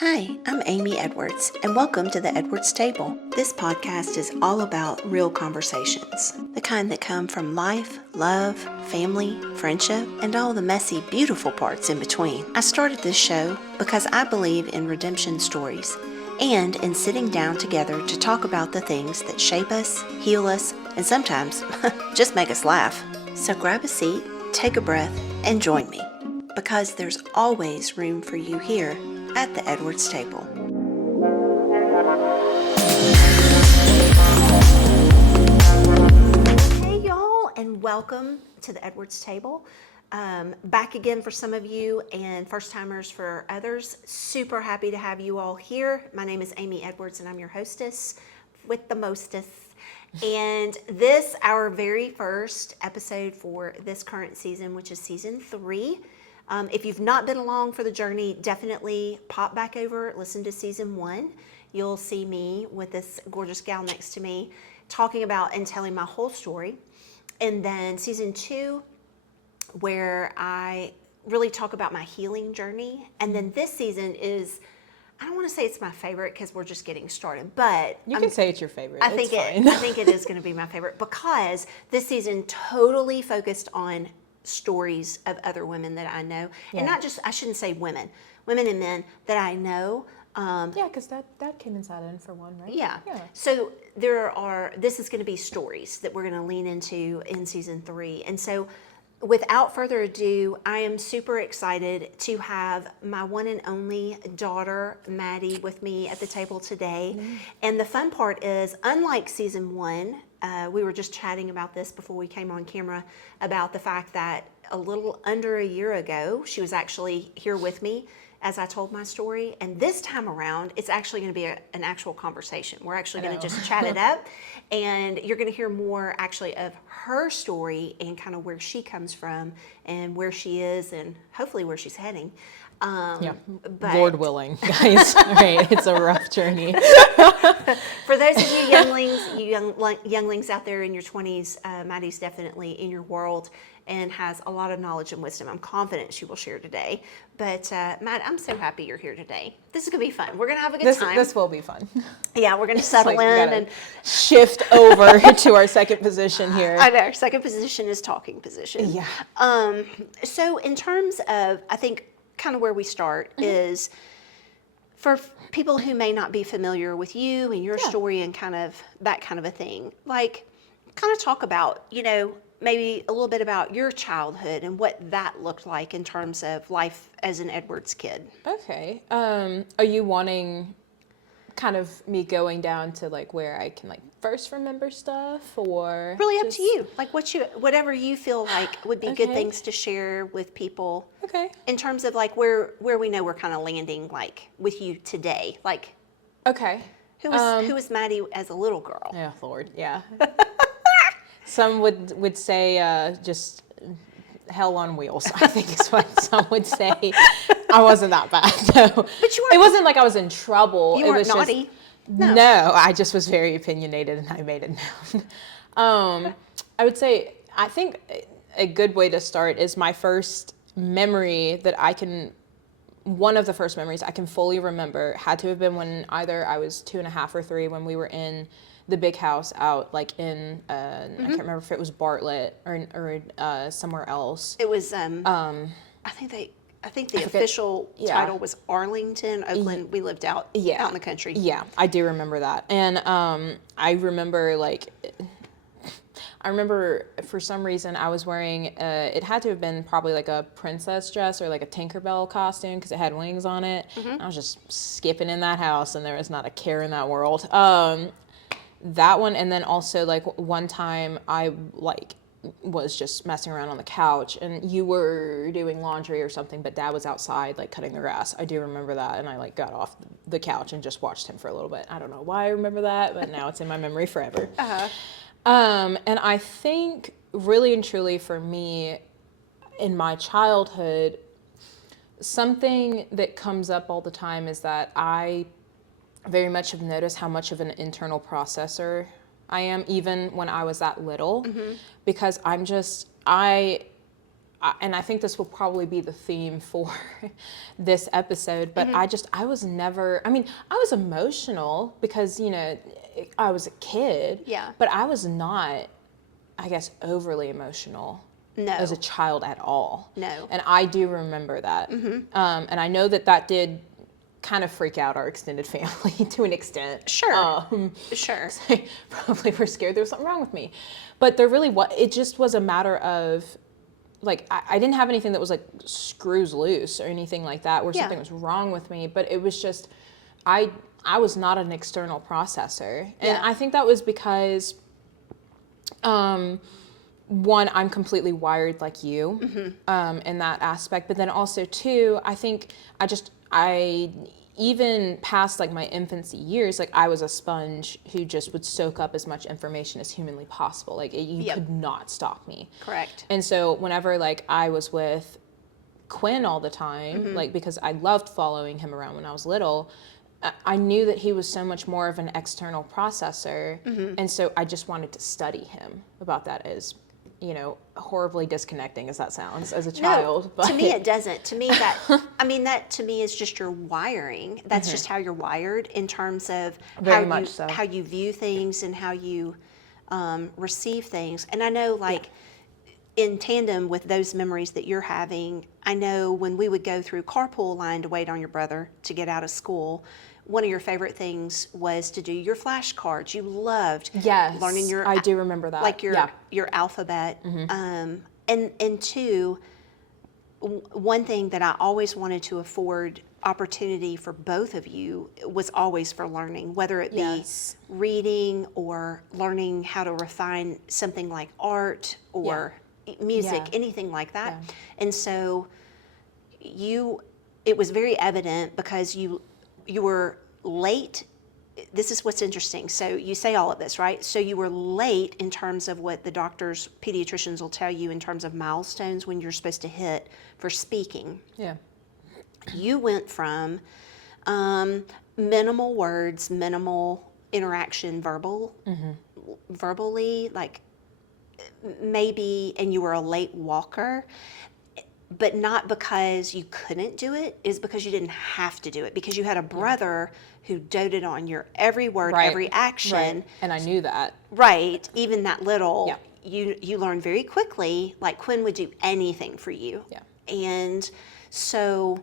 Hi, I'm Amy Edwards, and welcome to the Edwards Table. This podcast is all about real conversations, the kind that come from life, love, family, friendship, and all the messy, beautiful parts in between. I started this show because I believe in redemption stories and in sitting down together to talk about the things that shape us, heal us, and sometimes just make us laugh. So grab a seat, take a breath, and join me, because there's always room for you here at the Edwards Table. Hey y'all, and welcome to the Edwards Table. Back again for some of you and first timers for others. Super happy to have you all here. My name is Amy Edwards and I'm your hostess with the mostest. And this, our very first episode for this current season, which is season 3. If you've not been along for the journey, definitely pop back over, listen to season 1. You'll see me with this gorgeous gal next to me talking about and telling my whole story. And then season 2, where I really talk about my healing journey. And then this season is, I don't want to say it's my favorite because we're just getting started, but you can say it's your favorite. I think it is going to be my favorite because this season totally focused on stories of other women that I know, and not just, I shouldn't say women and men that I know. Because that came inside in for one, right? Yeah. So this is going to be stories that we're going to lean into in season 3. And so without further ado, I am super excited to have my one and only daughter, Maddie, with me at the table today. And the fun part is, unlike season 1, we were just chatting about this before we came on camera, about the fact that a little under a year ago, she was actually here with me as I told my story. And this time around, it's actually going to be an actual conversation. We're actually going to just chat it up. And you're going to hear more actually of her story and kind of where she comes from and where she is and hopefully where she's heading. But Lord willing, guys. Right, it's a rough journey. For those of you younglings out there in your 20s, Maddie's definitely in your world and has a lot of knowledge and wisdom. I'm confident she will share today. But Matt, I'm so happy you're here today. This is gonna be fun. We're gonna have a good time. This will be fun. Yeah, we're gonna settle in and shift over to our second position here. I know, our second position is talking position. Yeah. So in terms of, I think kind of where we start is for people who may not be familiar with you and your story and kind of that kind of a thing, like kind of talk about, maybe a little bit about your childhood and what that looked like in terms of life as an Edwards kid. Okay. Are you wanting kind of me going down to like where I can like first remember stuff, or really up to you, like whatever you feel like would be good things to share with people. Okay. In terms of like where we know we're kind of landing, like with you today, like. Okay. Who was Maddie as a little girl? Yeah, Lord, yeah. Some would say just hell on wheels, I think is what some would say. I wasn't that bad, though. But you weren't. It wasn't like I was in trouble. You weren't naughty. No, I just was very opinionated and I made it known. I would say, I think a good way to start is my first memory that one of the first memories I can fully remember had to have been when either I was 2.5 or 3, when we were in the big house out like in, I can't remember if it was Bartlett or somewhere else. It was, I think the official title was Arlington, Oakland. We lived out in the country. Yeah, I do remember that. And I remember for some reason I was wearing, it had to have been probably like a princess dress or like a Tinkerbell costume because it had wings on it. I was just skipping in that house and there was not a care in that world. That one, and then also like one time I like was just messing around on the couch and you were doing laundry or something, but Dad was outside like cutting the grass. I do remember that, and I like got off the couch and just watched him for a little bit. I don't know why I remember that, but now it's in my memory forever. And I think really and truly for me in my childhood, something that comes up all the time is that I very much have noticed how much of an internal processor I am, even when I was that little, because I and I think this will probably be the theme for this episode, but I was never, I mean, I was emotional because, you know, I was a kid, Yeah. but I was not, I guess, overly emotional No. as a child at all. No. And I do remember that. And I know that did kind of freak out our extended family to an extent. Sure. Sure. They probably were scared there was something wrong with me. But there really was, it just was a matter of, like, I didn't have anything that was like screws loose or anything like that where something was wrong with me, but it was just, I was not an external processor. And I think that was because, one, I'm completely wired like you, in that aspect. But then also two, I think I even past like my infancy years, like I was a sponge who just would soak up as much information as humanly possible. Like you could not stop me. Correct. And so whenever like I was with Quinn all the time, like because I loved following him around when I was little, I knew that he was so much more of an external processor. And so I just wanted to study him about that, as, you know, horribly disconnecting as that sounds as a child. No, but to me it doesn't. To me that, I mean, that to me is just your wiring. That's just how you're wired in terms of how you view things and how you receive things. And I know, like, in tandem with those memories that you're having, I know when we would go through carpool line to wait on your brother to get out of school, one of your favorite things was to do your flashcards. You loved learning your, I do remember that. like your alphabet. And two, one thing that I always wanted to afford opportunity for both of you was always for learning, whether it be reading or learning how to refine something like art or music, anything like that. And so it was very evident because you were late. This is what's interesting. So you say all of this, right? So you were late in terms of what the doctors, pediatricians will tell you in terms of milestones when you're supposed to hit for speaking. Yeah. You went from minimal words, minimal interaction, verbally, like maybe, and you were a late walker, but not because you couldn't do it, is because you didn't have to do it, because you had a brother who doted on your every word, every action. Right. And I knew that. Right, even that little, you learned very quickly, like Quinn would do anything for you. Yeah. And so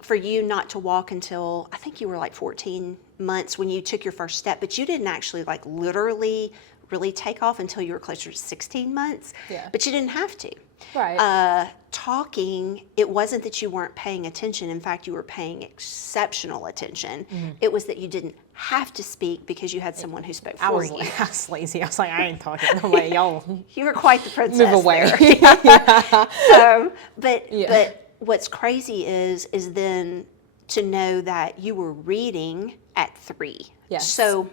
for you not to walk until, I think you were like 14 months when you took your first step, but you didn't actually like literally really take off until you were closer to 16 months. Yeah. But you didn't have to. Right. Talking, it wasn't that you weren't paying attention. In fact, you were paying exceptional attention. It was that you didn't have to speak because you had someone who spoke for you. I was lazy. I was like, I ain't talking. I'm like, y'all You were quite the princess. move away. There. But what's crazy is then to know that you were reading at 3. Yes. So.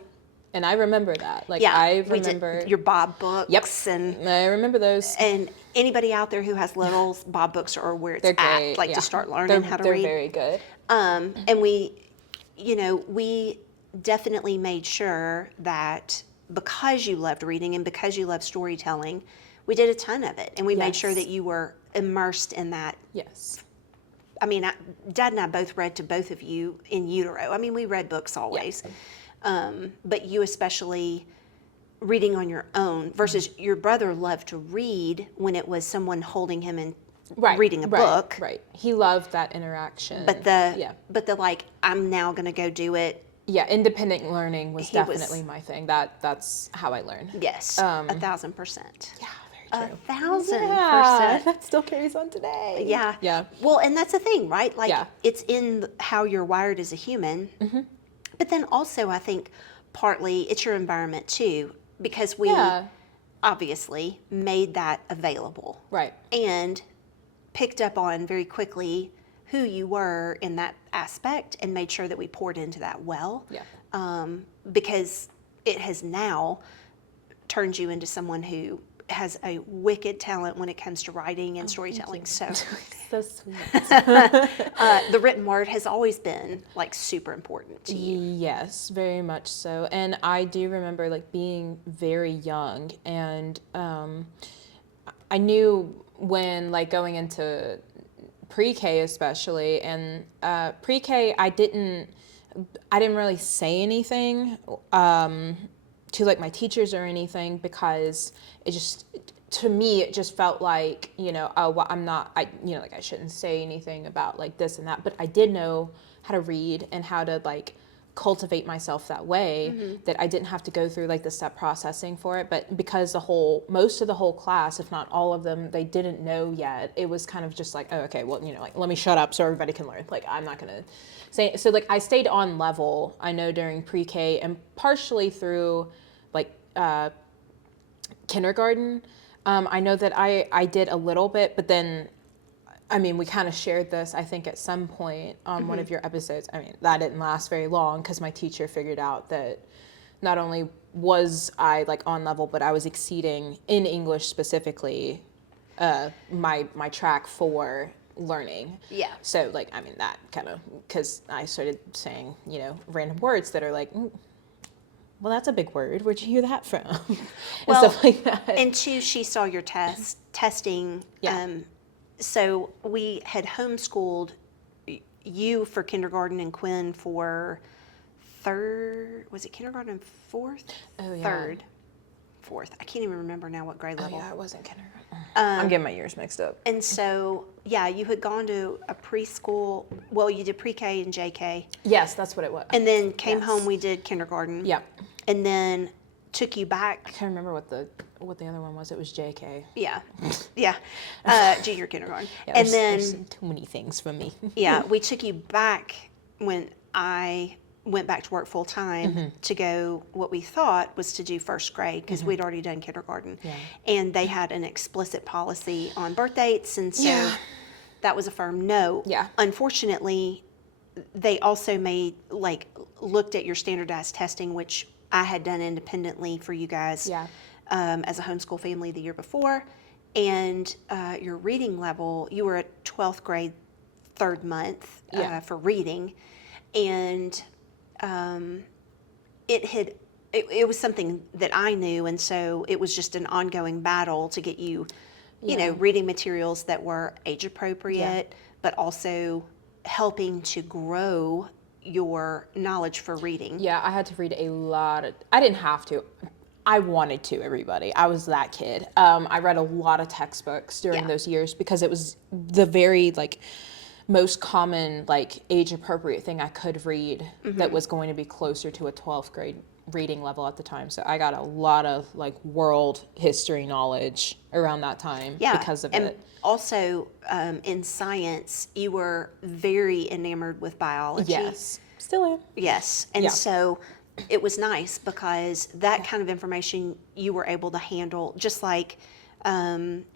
And I remember that. Like, I remember. We did your Bob books. Yep. And I remember those. And anybody out there who has littles, Bob books are where it's They're great. at, like to start learning how to read. They're very good. And we definitely made sure that because you loved reading and because you loved storytelling, we did a ton of it. And we made sure that you were immersed in that. Yes. I mean, Dad and I both read to both of you in utero. I mean, we read books always. But you especially reading on your own versus your brother loved to read when it was someone holding him and reading a book. Right. He loved that interaction. But the like, I'm now going to go do it. Yeah, independent learning was definitely my thing. That's how I learned. Yes, 1,000%. Yeah, very true. 1,000%. Yeah, that still carries on today. Yeah. Yeah. Well, and that's the thing, right? Like, it's in how you're wired as a human. But then also, I think partly it's your environment too, because we obviously made that available. Right. And picked up on very quickly who you were in that aspect and made sure that we poured into that well. Yeah. Because it has now turned you into someone who has a wicked talent when it comes to writing and storytelling. So sweet. The written word has always been like super important to you. Yes, very much so. And I do remember like being very young, and I knew when like going into pre-K especially, and pre-K I didn't really say anything to like my teachers or anything, because it just, to me it just felt like, oh well, like I shouldn't say anything about like this and that, but I did know how to read and how to like cultivate myself that way, that I didn't have to go through like the step processing for it. But because most of the whole class, if not all of them, they didn't know yet, it was kind of just like, oh, okay, well, like let me shut up so everybody can learn. Like I'm not gonna say, so like I stayed on level, I know, during pre-K and partially through like kindergarten. I know that I did a little bit, but then I mean, we kind of shared this, I think, at some point on one of your episodes. I mean, that didn't last very long because my teacher figured out that not only was I like on level, but I was exceeding in English specifically my track for learning. Yeah. So like, I mean, that kind of, because I started saying, random words that are like, well, that's a big word. Where'd you hear that from? And stuff like that. And two, she saw your testing. Yeah. So we had homeschooled you for kindergarten and Quinn for was it kindergarten and fourth? Oh, yeah. Third. Fourth. I can't even remember now what grade level. Oh, yeah, it wasn't kindergarten. I'm getting my years mixed up. And so, yeah, you had gone to a preschool. Well, you did pre-K and JK. Yes, that's what it was. And then came home, we did kindergarten. Yeah. And then took you back. I can't remember what the other one was. It was JK. Yeah. Yeah. Junior kindergarten. Yeah, and there's then, too many things for me. yeah, we took you back when I went back to work full time to go, what we thought was to do first grade, because we'd already done kindergarten. Yeah. And they had an explicit policy on birth dates. And so that was a firm no. Yeah. Unfortunately, they also looked at your standardized testing, which I had done independently for you guys as a homeschool family the year before. And your reading level, you were at 12th grade, third month for reading. And it was something that I knew. And so it was just an ongoing battle to get you, reading materials that were age appropriate, but also helping to grow your knowledge for reading. Yeah, I had to read a lot of, I didn't have to. I wanted to, everybody. I was that kid. I read a lot of textbooks during those years because it was the very most common age appropriate thing I could read that was going to be closer to a 12th grade reading level at the time. So I got a lot of world history knowledge around that time because of it. Also, in science, you were very enamored with biology. Yes, still am. Yes, and so it was nice because that kind of information you were able to handle, just like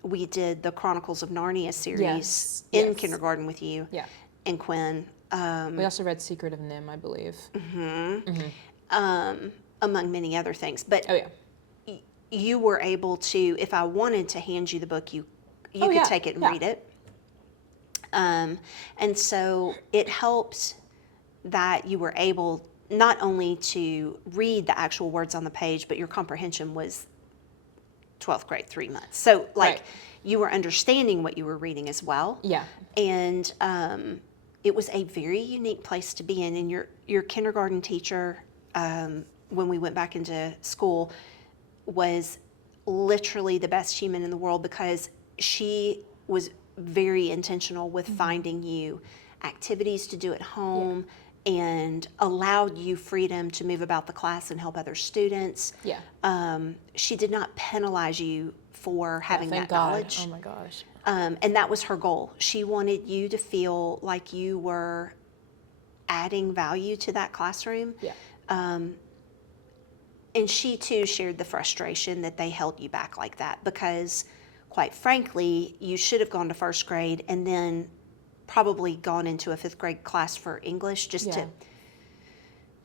we did the Chronicles of Narnia series in kindergarten with you and Quinn. We also read Secret of Nim, I believe. Among many other things. But you were able to, if I wanted to hand you the book, you could take it and read it. And so it helped that you were able not only to read the actual words on the page, but your comprehension was 12th grade, 3 months. So you were understanding what you were reading as well. Yeah. And it was a very unique place to be in. And your kindergarten teacher, when we went back into school, was literally the best human in the world because she was very intentional with finding you activities to do at home and allowed you freedom to move about the class and help other students. Yeah. She did not penalize you for having that knowledge. Oh my gosh. And that was her goal. She wanted you to feel like you were adding value to that classroom. Yeah. And she too shared the frustration that they held you back like that because, quite frankly, you should have gone to first grade and then probably gone into a 5th grade class for English just to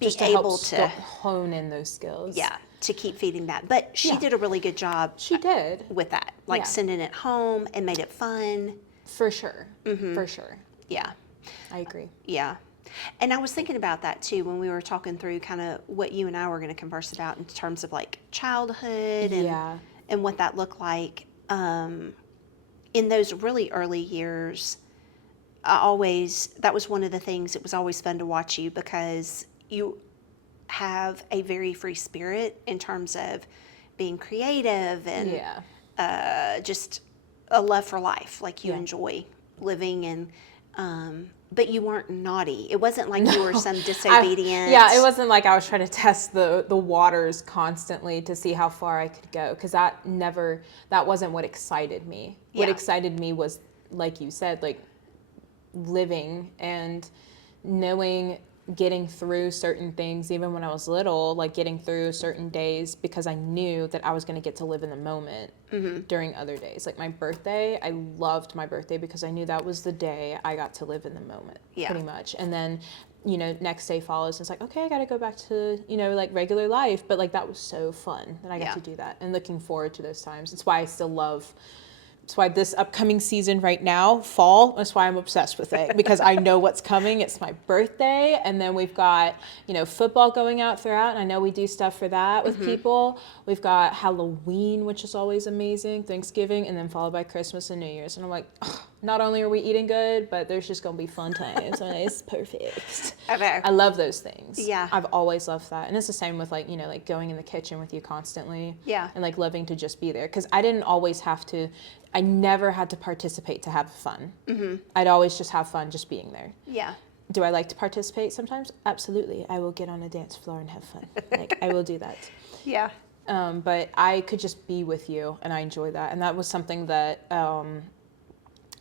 be able to hone in those skills. Yeah, to keep feeding that. But she did a really good job. She did with that, sending it home and made it fun. For sure. For sure. Yeah, I agree. Yeah. And I was thinking about that too when we were talking through kind of what you and I were going to converse about in terms of childhood and what that looked like. in those really early years, that was one of the things, it was always fun to watch you because you have a very free spirit in terms of being creative and just a love for life. Like you enjoy living but you weren't naughty. It wasn't like you were some disobedient. It wasn't like I was trying to test the waters constantly to see how far I could go, because that wasn't what excited me. What excited me was, like you said, like living and knowing, getting through certain things, even when I was little, like getting through certain days because I knew that I was going to get to live in the moment during other days. Like my birthday, I loved my birthday because I knew that was the day I got to live in the moment, pretty much. And then, next day follows and it's like, okay, I got to go back to, like regular life. But like that was so fun that I got to do that, and looking forward to those times. It's why I still love. That's why this upcoming season right now, fall, that's why I'm obsessed with it, because I know what's coming. It's my birthday, and then we've got, football going out throughout, and I know we do stuff for that with people. We've got Halloween, which is always amazing, Thanksgiving, and then followed by Christmas and New Year's. And I'm like, oh, not only are we eating good, but there's just going to be fun times. And it's perfect. Okay. I love those things. Yeah. I've always loved that. And it's the same with like, like going in the kitchen with you constantly. Yeah. And like loving to just be there. Because I didn't always have to, I never had to participate to have fun. I'd always just have fun just being there. Yeah. Do I like to participate sometimes? Absolutely. I will get on a dance floor and have fun. Like I will do that. Yeah. But I could just be with you, and I enjoy that. And that was something that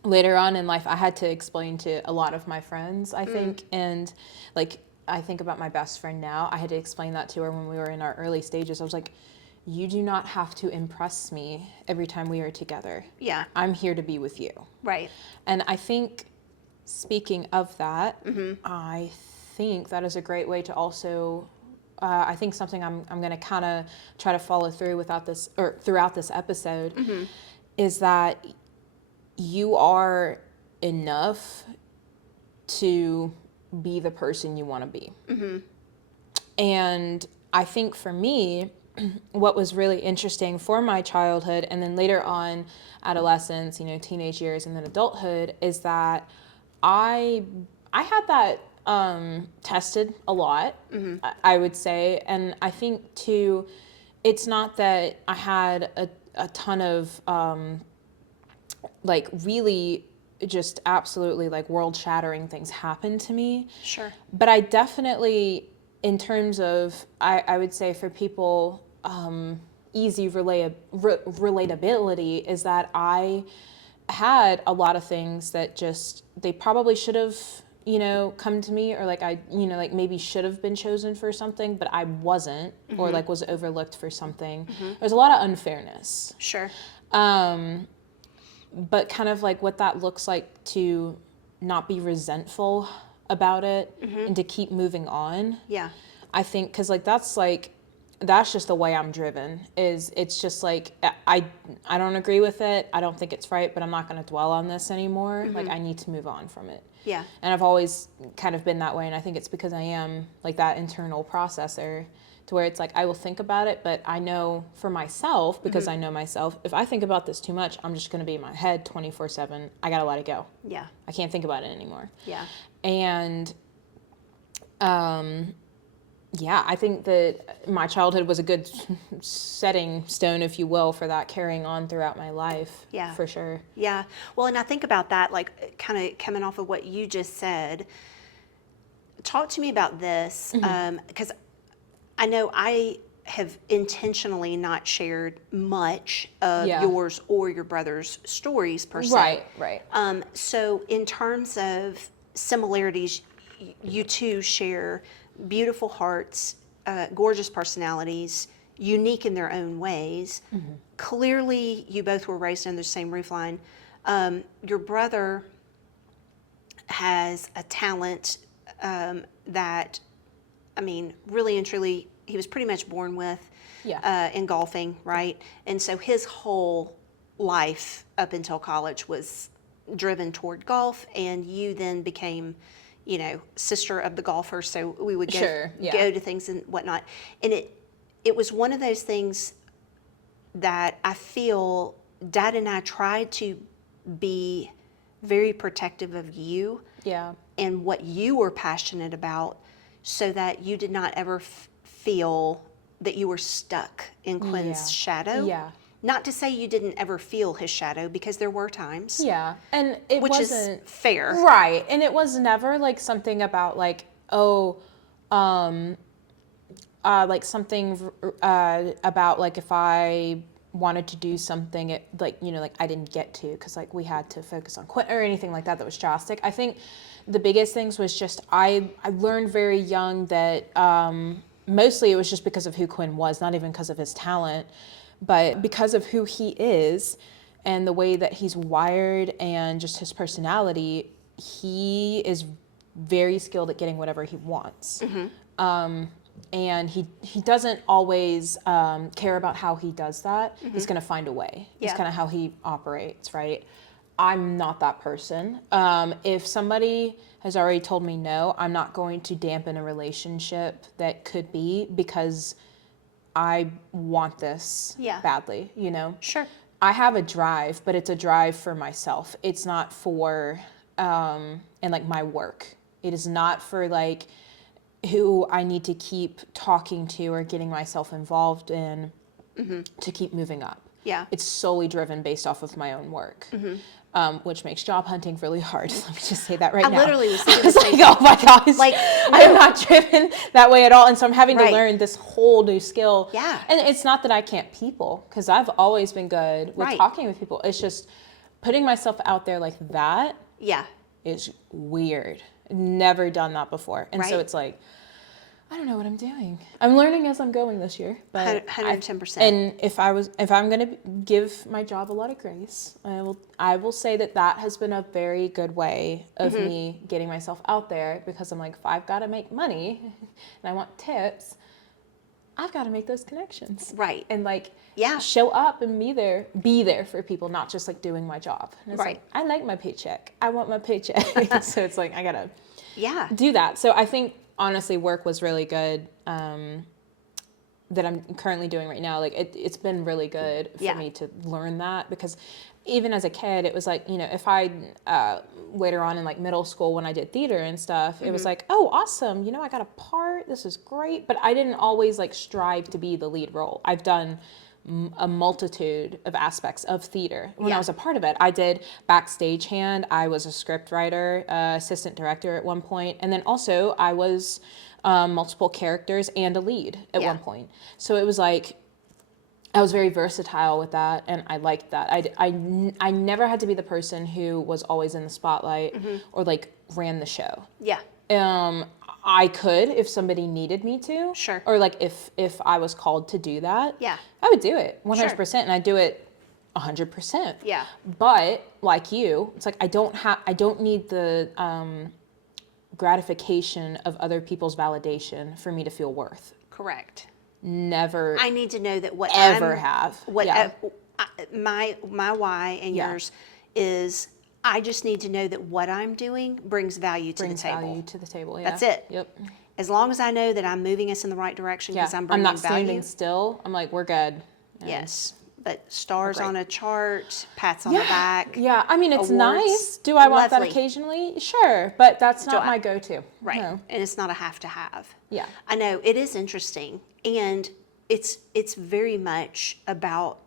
later on in life I had to explain to a lot of my friends, I think. And like I think about my best friend now, I had to explain that to her when we were in our early stages. I was like, you do not have to impress me every time we are together. Yeah. I'm here to be with you. Right. And I think, speaking of that, I think that is a great way to also, I think something I'm going to kind of try to follow through throughout this episode is that you are enough to be the person you want to be. And I think for me, what was really interesting for my childhood and then later on adolescence, teenage years and then adulthood is that I had that tested a lot, I would say. And I think too, it's not that I had a ton of like really just absolutely like world shattering things happen to me. Sure. But I definitely, in terms of, I would say for people, easy relatability is that I had a lot of things that just, they probably should have, come to me, or like I, like maybe should have been chosen for something, but I wasn't, or like was overlooked for something. There's a lot of unfairness. Sure. But kind of like what that looks like to not be resentful about it and to keep moving on. Yeah. I think, because like that's just the way I'm driven, is it's just like I don't agree with it, I don't think it's right, but I'm not going to dwell on this anymore. Like I need to move on from it. Yeah. And I've always kind of been that way, and I think it's because I am like that internal processor, to where it's like I will think about it, but I know for myself, because I know myself, if I think about this too much, I'm just going to be in my head 24/7. I got to let it go. Yeah. I can't think about it anymore. Yeah. And yeah, I think that my childhood was a good setting stone, if you will, for that carrying on throughout my life. Yeah. For sure. Yeah. Well, and I think about that, like kind of coming off of what you just said. Talk to me about this, because I know I have intentionally not shared much of yours or your brother's stories per se. Right. So in terms of similarities, you two share beautiful hearts, gorgeous personalities, unique in their own ways. Clearly, you both were raised under the same roof line. Your brother has a talent that, I mean, really and truly, he was pretty much born with in golfing, right? And so his whole life up until college was driven toward golf, and you then became, sister of the golfer, so we would go to things and whatnot. And it was one of those things that I feel Dad and I tried to be very protective of you Yeah. and what you were passionate about, so that you did not ever feel that you were stuck in Quinn's shadow. Yeah. Not to say you didn't ever feel his shadow, because there were times. Yeah. And it which wasn't is fair. right. And it was never like something about like, oh, like something about like if I wanted to do something, it like, you know, like I didn't get to because like we had to focus on Quinn or anything like that was drastic. I think the biggest things was just I learned very young that mostly it was just because of who Quinn was, not even because of his talent, but because of who he is and the way that he's wired and just his personality. He is very skilled at getting whatever he wants. And he doesn't always care about how he does that. He's going to find a way. It's kind of how he operates, right? I'm not that person. If somebody has already told me no, I'm not going to dampen a relationship that could be because I want this badly, you know? Sure. I have a drive, but it's a drive for myself. It's not for, and like my work. It is not for like, who I need to keep talking to or getting myself involved in to keep moving up. Yeah. It's solely driven based off of my own work, which makes job hunting really hard. Let me just say that right now. I literally was thinking I was the same like, oh my gosh, Like, I am not driven that way at all. And so I'm having to learn this whole new skill. Yeah. And it's not that I can't people, because I've always been good with talking with people. It's just putting myself out there like that is weird. Never done that before. And so it's like, I don't know what I'm doing. I'm learning as I'm going this year. But 110%. And if I'm going to give my job a lot of grace, I will say that has been a very good way of me getting myself out there, because I'm like, if I've got to make money and I want tips, I've got to make those connections. Right. And like, show up and be there for people, not just like doing my job. And it's like, I like my paycheck. I want my paycheck. So it's like, I got to do that. So I think honestly work was really good, that I'm currently doing right now. Like it's been really good for me to learn that, because even as a kid, it was like, you know, if I later on in like middle school when I did theater and stuff, it was like, oh, awesome, you know, I got a part, this is great. But I didn't always like strive to be the lead role. I've done a multitude of aspects of theater. When I was a part of it, I did backstage hand, I was a script writer, assistant director at one point, and then also I was multiple characters and a lead at one point. So it was like, I was very versatile with that, and I liked that. I never had to be the person who was always in the spotlight or like ran the show. I could if somebody needed me to. Sure. Or like if I was called to do that. Yeah. I would do it 100%, and I'd do it 100%. Yeah. But like you, it's like I don't need the gratification of other people's validation for me to feel worth. Correct. Never. I need to know that what ever I'm, have. What my why and yours is, I just need to know that what I'm doing brings value to the table. Value to the table. Yeah. That's it. Yep. As long as I know that I'm moving us in the right direction, because I'm bringing not value. standing still. I'm like, we're good. And yes. But stars on a chart, pats on the back. Yeah, I mean, it's awards, nice. Do I want that lovely. occasionally? Sure, but that's not my go-to. Right. No. And it's not a have to have. Yeah. I know, it is interesting. And it's very much about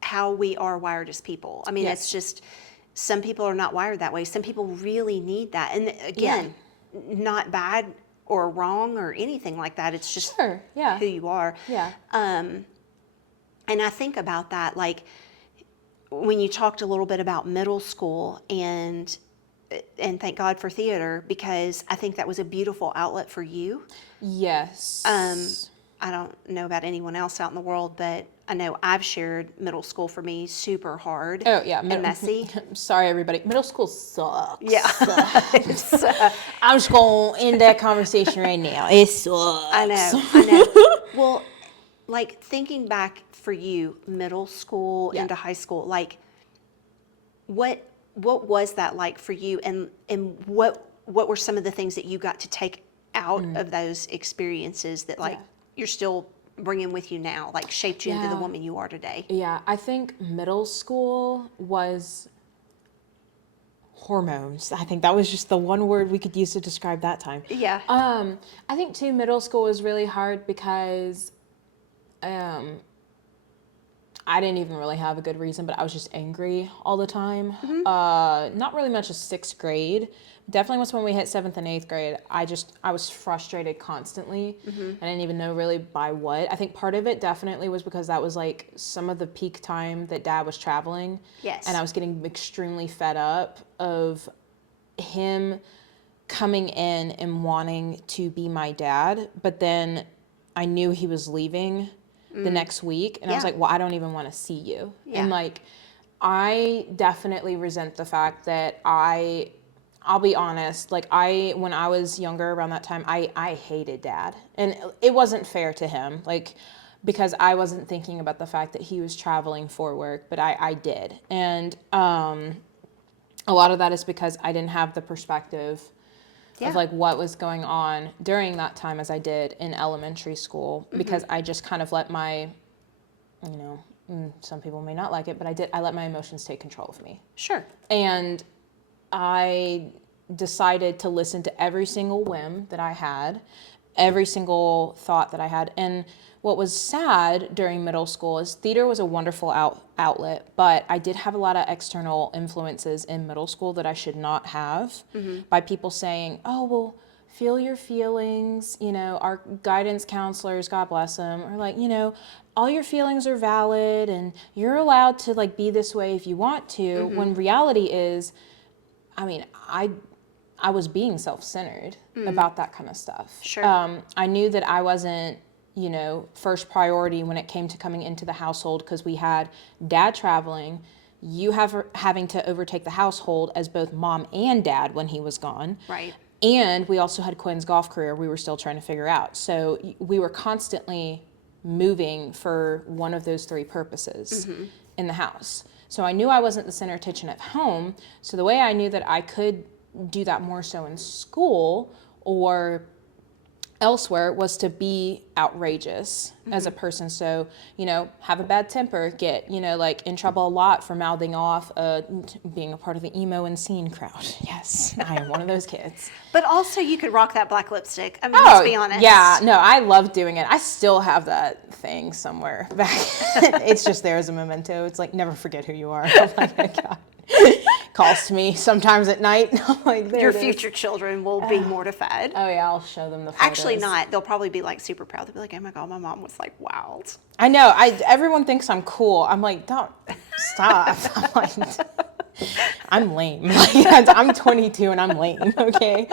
how we are wired as people. I mean, it's just, some people are not wired that way. Some people really need that. And again, not bad or wrong or anything like that. It's just who you are. Yeah. And I think about that, like when you talked a little bit about middle school, and thank God for theater, because I think that was a beautiful outlet for you. Yes. I don't know about anyone else out in the world, but I know I've shared middle school for me super hard. Oh yeah, and messy. Sorry everybody, middle school sucks. Yeah. I'm just going to end that conversation right now. It sucks. I know. Well, like thinking back for you, middle school into high school, like what was that like for you, and what were some of the things that you got to take out of those experiences that like you're still bringing with you now, like shaped you into the woman you are today? Yeah, I think middle school was hormones. I think that was just the one word we could use to describe that time. Yeah. I think too, middle school was really hard because I didn't even really have a good reason, but I was just angry all the time. Not really much of sixth grade. Definitely was when we hit 7th and 8th grade. I was frustrated constantly. I didn't even know really by what. I think part of it definitely was because that was like some of the peak time that Dad was traveling. Yes. And I was getting extremely fed up of him coming in and wanting to be my dad, but then I knew he was leaving the next week, and I was like, well, I don't even want to see you. And like, I definitely resent the fact that I'll be honest, like when I was younger around that time, I hated Dad, and it wasn't fair to him, like, because I wasn't thinking about the fact that he was traveling for work, but I did. And a lot of that is because I didn't have the perspective of like what was going on during that time as I did in elementary school, because I just kind of let my, some people may not like it, but I let my emotions take control of me. Sure. And I decided to listen to every single whim that I had, every single thought that I had. And what was sad during middle school is theater was a wonderful outlet, but I did have a lot of external influences in middle school that I should not have, by people saying, oh, well, feel your feelings, our guidance counselors, God bless them, are like, all your feelings are valid and you're allowed to like be this way if you want to, when reality is, I was being self-centered about that kind of stuff. Sure. I knew that I wasn't, first priority when it came to coming into the household, because we had Dad traveling, having to overtake the household as both mom and dad when he was gone. Right. And we also had Quinn's golf career we were still trying to figure out. So we were constantly moving for one of those three purposes in the house. So I knew I wasn't the center attention at home. So the way I knew that I could do that more so in school or elsewhere was to be outrageous as a person. So, have a bad temper, get, like in trouble a lot for mouthing off, being a part of the emo and scene crowd. Yes, I am one of those kids. But also you could rock that black lipstick. I mean, let's be honest. Yeah, no, I love doing it. I still have that thing somewhere back. It's just there as a memento. It's like, never forget who you are. Oh my God. Calls to me sometimes at night. I'm like, your future children will be mortified. Oh yeah, I'll show them the photos. Actually not. They'll probably be like super proud. They'll be like, oh my God, my mom was like wild. I know. Everyone thinks I'm cool. I'm like, don't stop. I'm like, I'm lame. Like, I'm 22 and I'm lame. Okay.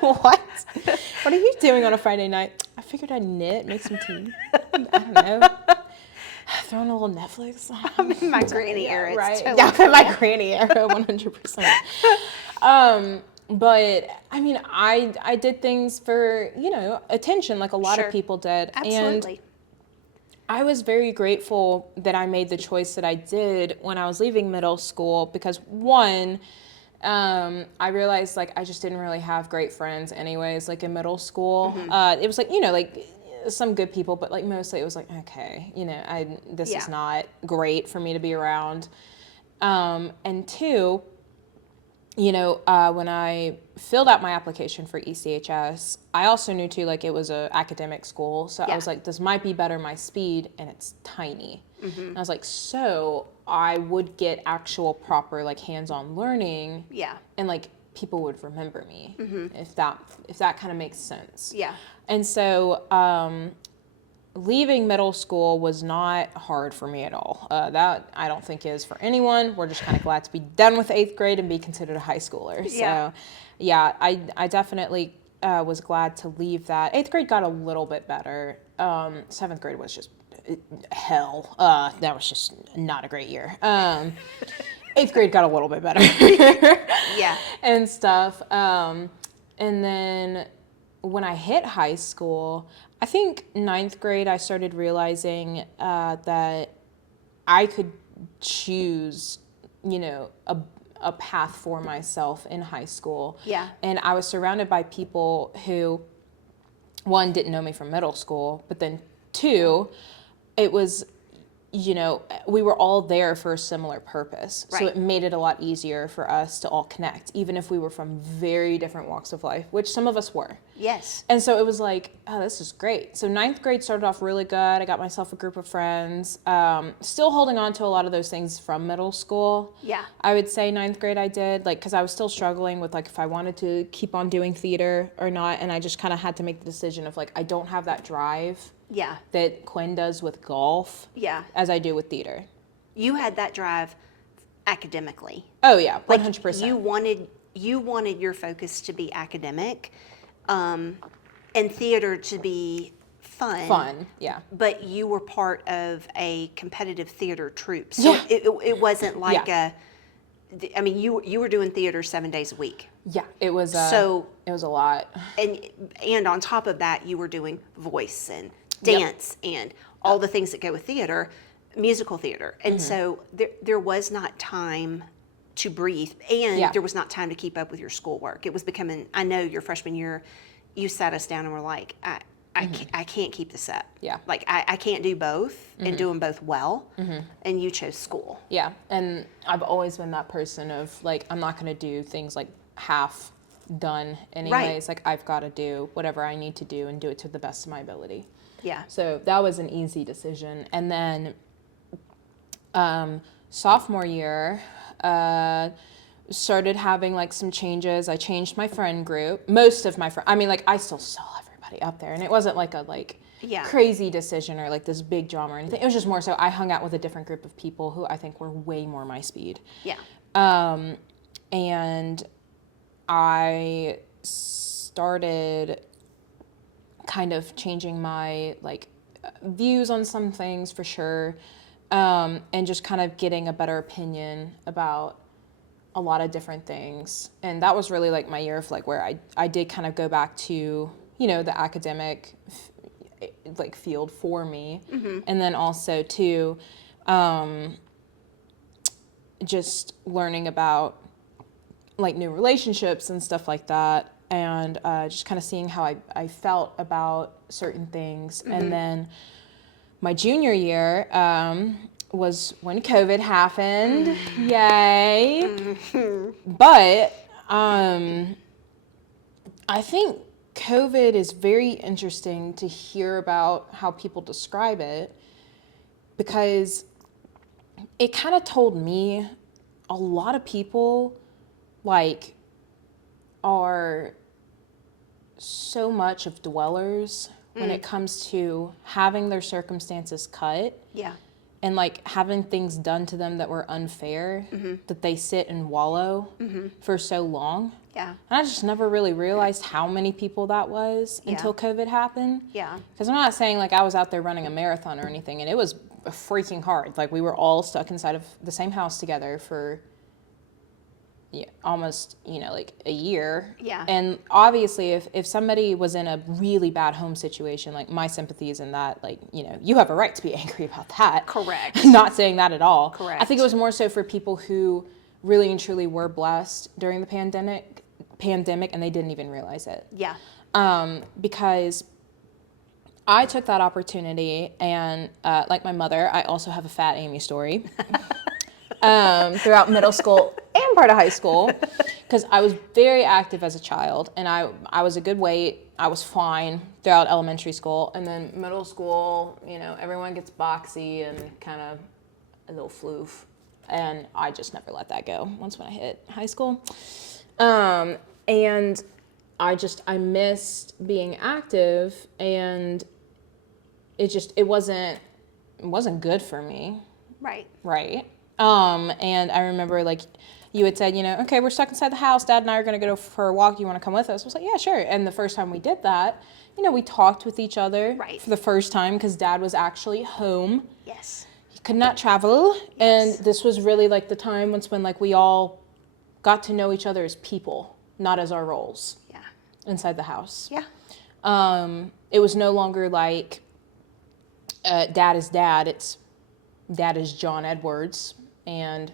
What? What are you doing on a Friday night? I figured I'd knit, make some tea. I don't know. Throwing a little Netflix. I'm in my granny era. Right. Totally Yeah, I'm in my granny era, 100%. But I did things for, attention like a lot of people did. Absolutely. And I was very grateful that I made the choice that I did when I was leaving middle school, because one, I realized like I just didn't really have great friends anyways, like in middle school. It was like, like some good people, but like mostly it was like, okay, this is not great for me to be around. And two, when I filled out my application for ECHS, I also knew too, like it was a academic school. So I was like, this might be better my speed, and it's tiny. And I was like, so I would get actual proper like hands-on learning. Yeah. And like people would remember me if that kind of makes sense. Yeah. And so leaving middle school was not hard for me at all. That I don't think is for anyone. We're just kind of glad to be done with 8th grade and be considered a high schooler. Yeah. So yeah, I definitely was glad to leave that. 8th grade got a little bit better. 7th grade was just hell. That was just not a great year. 8th grade got a little bit better. Yeah. And stuff. And then when I hit high school, I think 9th grade, I started realizing that I could choose, a path for myself in high school. Yeah. And I was surrounded by people who, one, didn't know me from middle school, but then two, it was you know, we were all there for a similar purpose. So Right. it made it a lot easier for us to all connect, even if we were from very different walks of life, which some of us were. Yes. And so it was like, oh, this is great. So ninth grade started off really good. I got myself a group of friends. Still holding on to a lot of those things from middle school. Yeah. I would say ninth grade I did, like, because I was still struggling with, like, if I wanted to keep on doing theater or not. And I just kind of had to make the decision of, like, I don't have that drive Yeah. that Quinn does with golf Yeah. as I do with theater. You had that drive academically. Oh, yeah, Like, 100%. you wanted your focus to be academic, and theater to be fun. Fun, yeah. But you were part of a competitive theater troupe, so Yeah. it wasn't like Yeah. I mean, you were doing theater 7 days a week. Yeah, it was So- it was a lot. And on top of that, you were doing voice and dance and all the things that go with theater, musical theater. And so there was not time to breathe, and Yeah. there was not time to keep up with your schoolwork. It was becoming, I know your freshman year, you sat us down and were like, I can't keep this up. Yeah. Like, I can't do both and do them both well. And you chose school. Yeah, and I've always been that person of, like, I'm not going to do things, like, half done anyways. Like, I've got to do whatever I need to do and do it to the best of my ability. Yeah. So that was an easy decision. And then sophomore year, started having, like, some changes. I changed my friend group. Most of my friends, I mean, like, I still saw everybody up there, and it wasn't like a, like, Yeah. crazy decision or, like, this big drama or anything. It was just more so I hung out with a different group of people who I think were way more my speed. Yeah. And I started kind of changing my, like, views on some things for sure, and just kind of getting a better opinion about a lot of different things. And that was really, like, my year of, like, where I did kind of go back to, you know, the academic like field for me. And then also too, just learning about, like, new relationships and stuff like that, and just kind of seeing how I felt about certain things. And then my junior year was when COVID happened. Yay. But I think COVID is very interesting to hear about how people describe it, because it kind of told me a lot of people, like, are so much of dwellers when it comes to having their circumstances cut Yeah. and, like, having things done to them that were unfair, that they sit and wallow for so long. Yeah. And I just never really realized how many people that was Yeah. until COVID happened. Yeah. Because I'm not saying, like, I was out there running a marathon or anything, and it was freaking hard. Like, we were all stuck inside of the same house together for almost, you know, like, a year. Yeah. And obviously, if somebody was in a really bad home situation, like, my sympathies in that, like, you know, you have a right to be angry about that. Correct. Not saying that at all. Correct. I think it was more so for people who really and truly were blessed during the pandemic, and they didn't even realize it. Yeah. Because I took that opportunity, and like my mother, I also have a fat Amy story throughout middle school and part of high school, because I was very active as a child, and I was a good weight. I was fine throughout elementary school, and then middle school, you know, everyone gets boxy and kind of a little floof, and I just never let that go once when I hit high school. And I missed being active, and it wasn't good for me. Right. Right. And I remember, like, you had said, you know, okay, we're stuck inside the house. Dad and I are going to go for a walk. You want to come with us? I was like, yeah, sure. And the first time we did that, you know, we talked with each other Right. for the first time, because Dad was actually home. Yes. He could not travel. Yes. And this was really, like, the time when, like, we all got to know each other as people, not as our roles. Yeah. Inside the house. Yeah. It was no longer like dad is dad. It's dad is John Edwards, and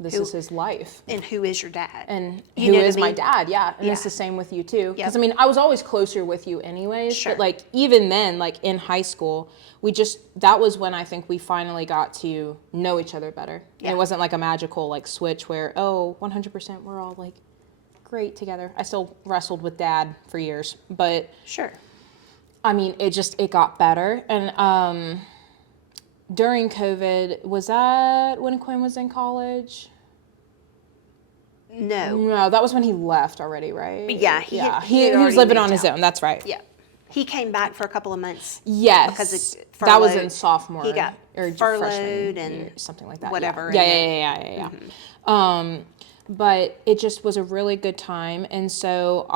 this is his life. And who is your dad? And You who know what is I my mean? dad, yeah. And it's Yeah. the same with you too. Because Yep. I mean, I was always closer with you anyways. Sure. But like even then, like in high school, that was when I think we finally got to know each other better. Yeah. And it wasn't like a magical like switch where, 100% we're all like great together. I still wrestled with dad for years. But Sure. I mean, it got better. And during COVID, was that when Quinn was in college? No. No, that was when he left already, right? Yeah, he had was already living moved on his out. own. That's right. Yeah. He came back for a couple of months. Yes, Because it that was furloughed. in sophomore. He got or furloughed freshman and year, something like that. whatever, Yeah, and yeah. But it just was a really good time, and so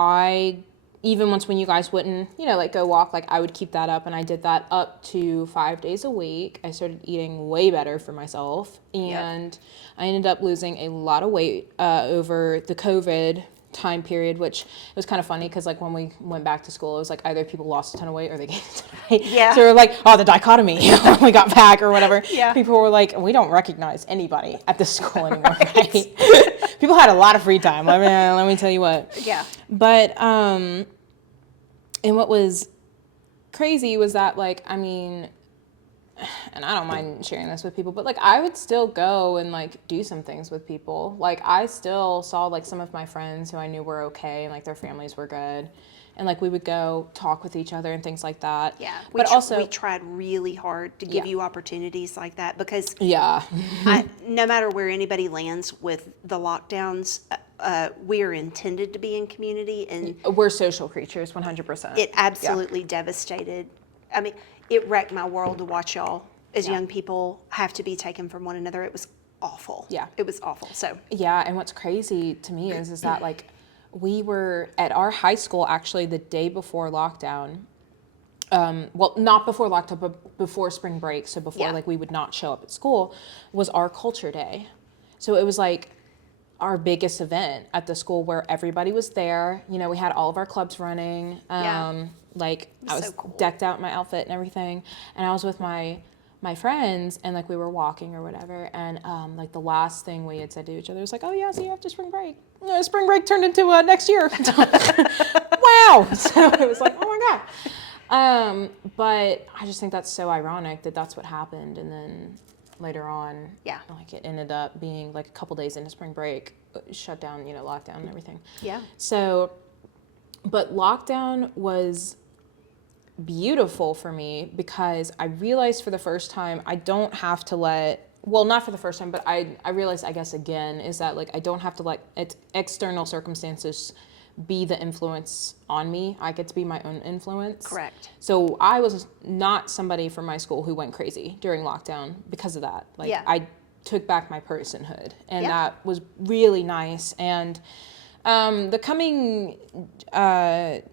even once when you guys wouldn't, like go walk, like I would keep that up, and I did that up to 5 days a week. I started eating way better for myself, and I ended up losing a lot of weight over the COVID time period, which was kind of funny because like when we went back to school, it was like either people lost a ton of weight or they gained a ton of weight. Yeah. So we were like, oh, the dichotomy when we got back or whatever. Yeah. People were like, we don't recognize anybody at this school anymore, right? People had a lot of free time. Let me tell you what. Yeah. But and what was crazy was that like, I mean, and I don't mind sharing this with people, but like I would still go and like do some things with people. Like I still saw like some of my friends who I knew were okay and like their families were good. And like we would go talk with each other and things like that. Yeah. But also we tried really hard to give you opportunities like that because yeah. no matter where anybody lands with the lockdowns, we are intended to be in community, and We're social creatures, 100%. it absolutely devastated. I mean, it wrecked my world to watch y'all as Yeah. young people have to be taken from one another. It was awful. Yeah. It was awful. So Yeah, and what's crazy to me is that like we were at our high school actually the day before lockdown. Well, not before lockdown, but before spring break. So before Yeah. like we would not show up at school was our culture day. So it was like our biggest event at the school where everybody was there. You know, we had all of our clubs running. Yeah. Like I was so cool. decked out in my outfit and everything. And I was with my friends and like we were walking or whatever. And like the last thing we had said to each other was like, oh yeah, see you after spring break. You know, spring break turned into next year. Wow. So it was like, oh my God. But I just think that's so ironic that that's what happened. And then later on, Yeah. like it ended up being like a couple days into spring break, shut down, lockdown and everything. Yeah. So, but lockdown was beautiful for me because I realized for the first time I don't have to not for the first time, but I realized, I guess again, is that like I don't have to let external circumstances be the influence on me. I get to be my own influence. Correct. So I was not somebody from my school who went crazy during lockdown because of that. Like Yeah. I took back my personhood, and Yeah. that was really nice. And the coming that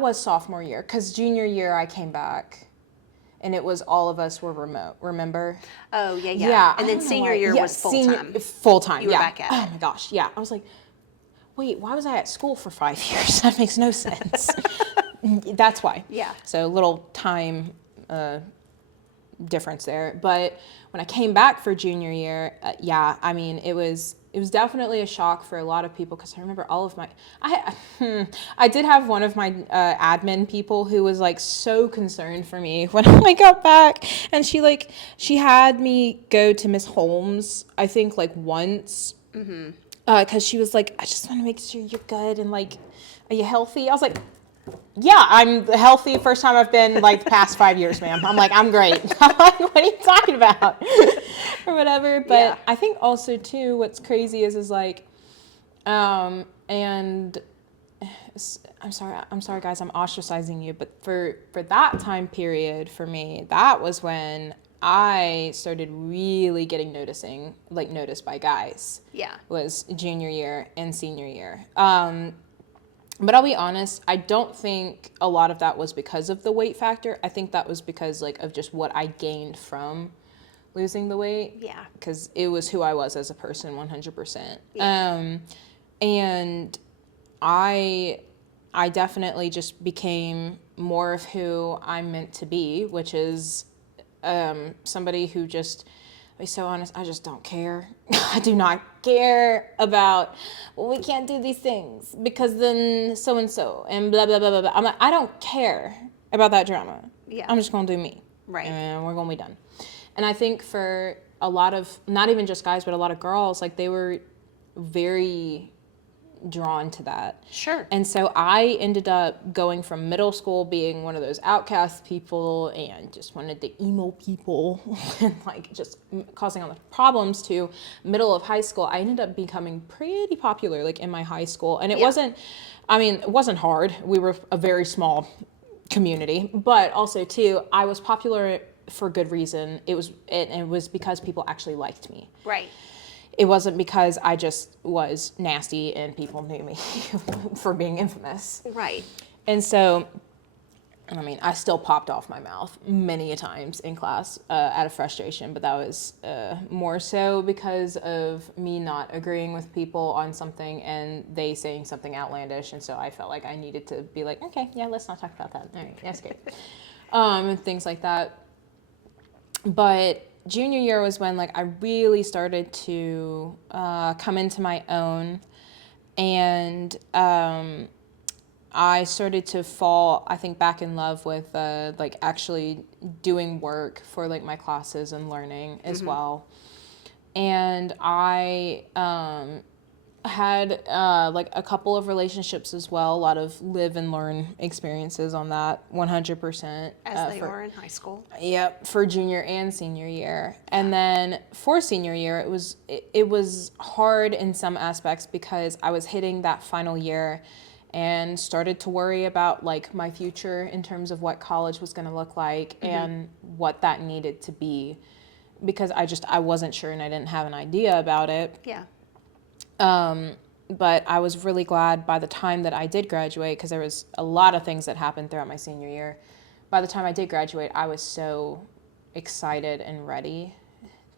was sophomore year, because junior year I came back and it was all of us were remote, remember? Oh, yeah. Yeah. And then senior year was full time. Full time, You were yeah. back at Oh it. my gosh, yeah. I was like, wait, why was I at school for 5 years? That makes no sense. That's why. Yeah. So little time difference there. But when I came back for junior year, I mean, it was definitely a shock for a lot of people, because I remember all of my, I did have one of my admin people who was like so concerned for me when I got back, and she had me go to Miss Holmes, I think like once, because she was like, I just want to make sure you're good and like, are you healthy? I was like, yeah, I'm healthy. First time I've been like the past 5 years, ma'am. I'm like, I'm great. I'm like, what are you talking about? Or whatever. But Yeah. I think also too, what's crazy is like, and I'm sorry guys, I'm ostracizing you, but for that time period for me, that was when I started really getting noticed by guys. Yeah. Was junior year and senior year. But I'll be honest, I don't think a lot of that was because of the weight factor. I think that was because like of just what I gained from losing the weight. Yeah. Because it was who I was as a person, 100%. Yeah. And I definitely just became more of who I'm meant to be, which is somebody who just be so honest, I just don't care. I do not care about, well, we can't do these things because then so-and-so and blah, blah, blah, blah, blah. I'm like, I don't care about that drama. Yeah. I'm just going to do me. Right. And we're going to be done. And I think for a lot of, not even just guys, but a lot of girls, like they were very drawn to that. Sure. And so I ended up going from middle school being one of those outcast people and just one of the emo people and like just causing all the problems to middle of high school. I ended up becoming pretty popular like in my high school. And it wasn't hard. We were a very small community, but also too, I was popular for good reason. It was because people actually liked me. Right. It wasn't because I just was nasty and people knew me for being infamous. Right. And so, I mean, I still popped off my mouth many a times in class out of frustration, but that was more so because of me not agreeing with people on something and they saying something outlandish. And so I felt like I needed to be like, okay, yeah, let's not talk about that. All right, that's good. And things like that. But junior year was when like I really started to come into my own, and I started to fall, I think, back in love with like actually doing work for like my classes and learning as well. And I had like a couple of relationships as well, a lot of live and learn experiences on that 100%. As they are in high school. Yep, for junior and senior year. And then for senior year, it was hard in some aspects because I was hitting that final year and started to worry about like my future in terms of what college was going to look like and what that needed to be, because I wasn't sure and I didn't have an idea about it. Yeah. But I was really glad by the time that I did graduate, because there was a lot of things that happened throughout my senior year. By the time I did graduate, I was so excited and ready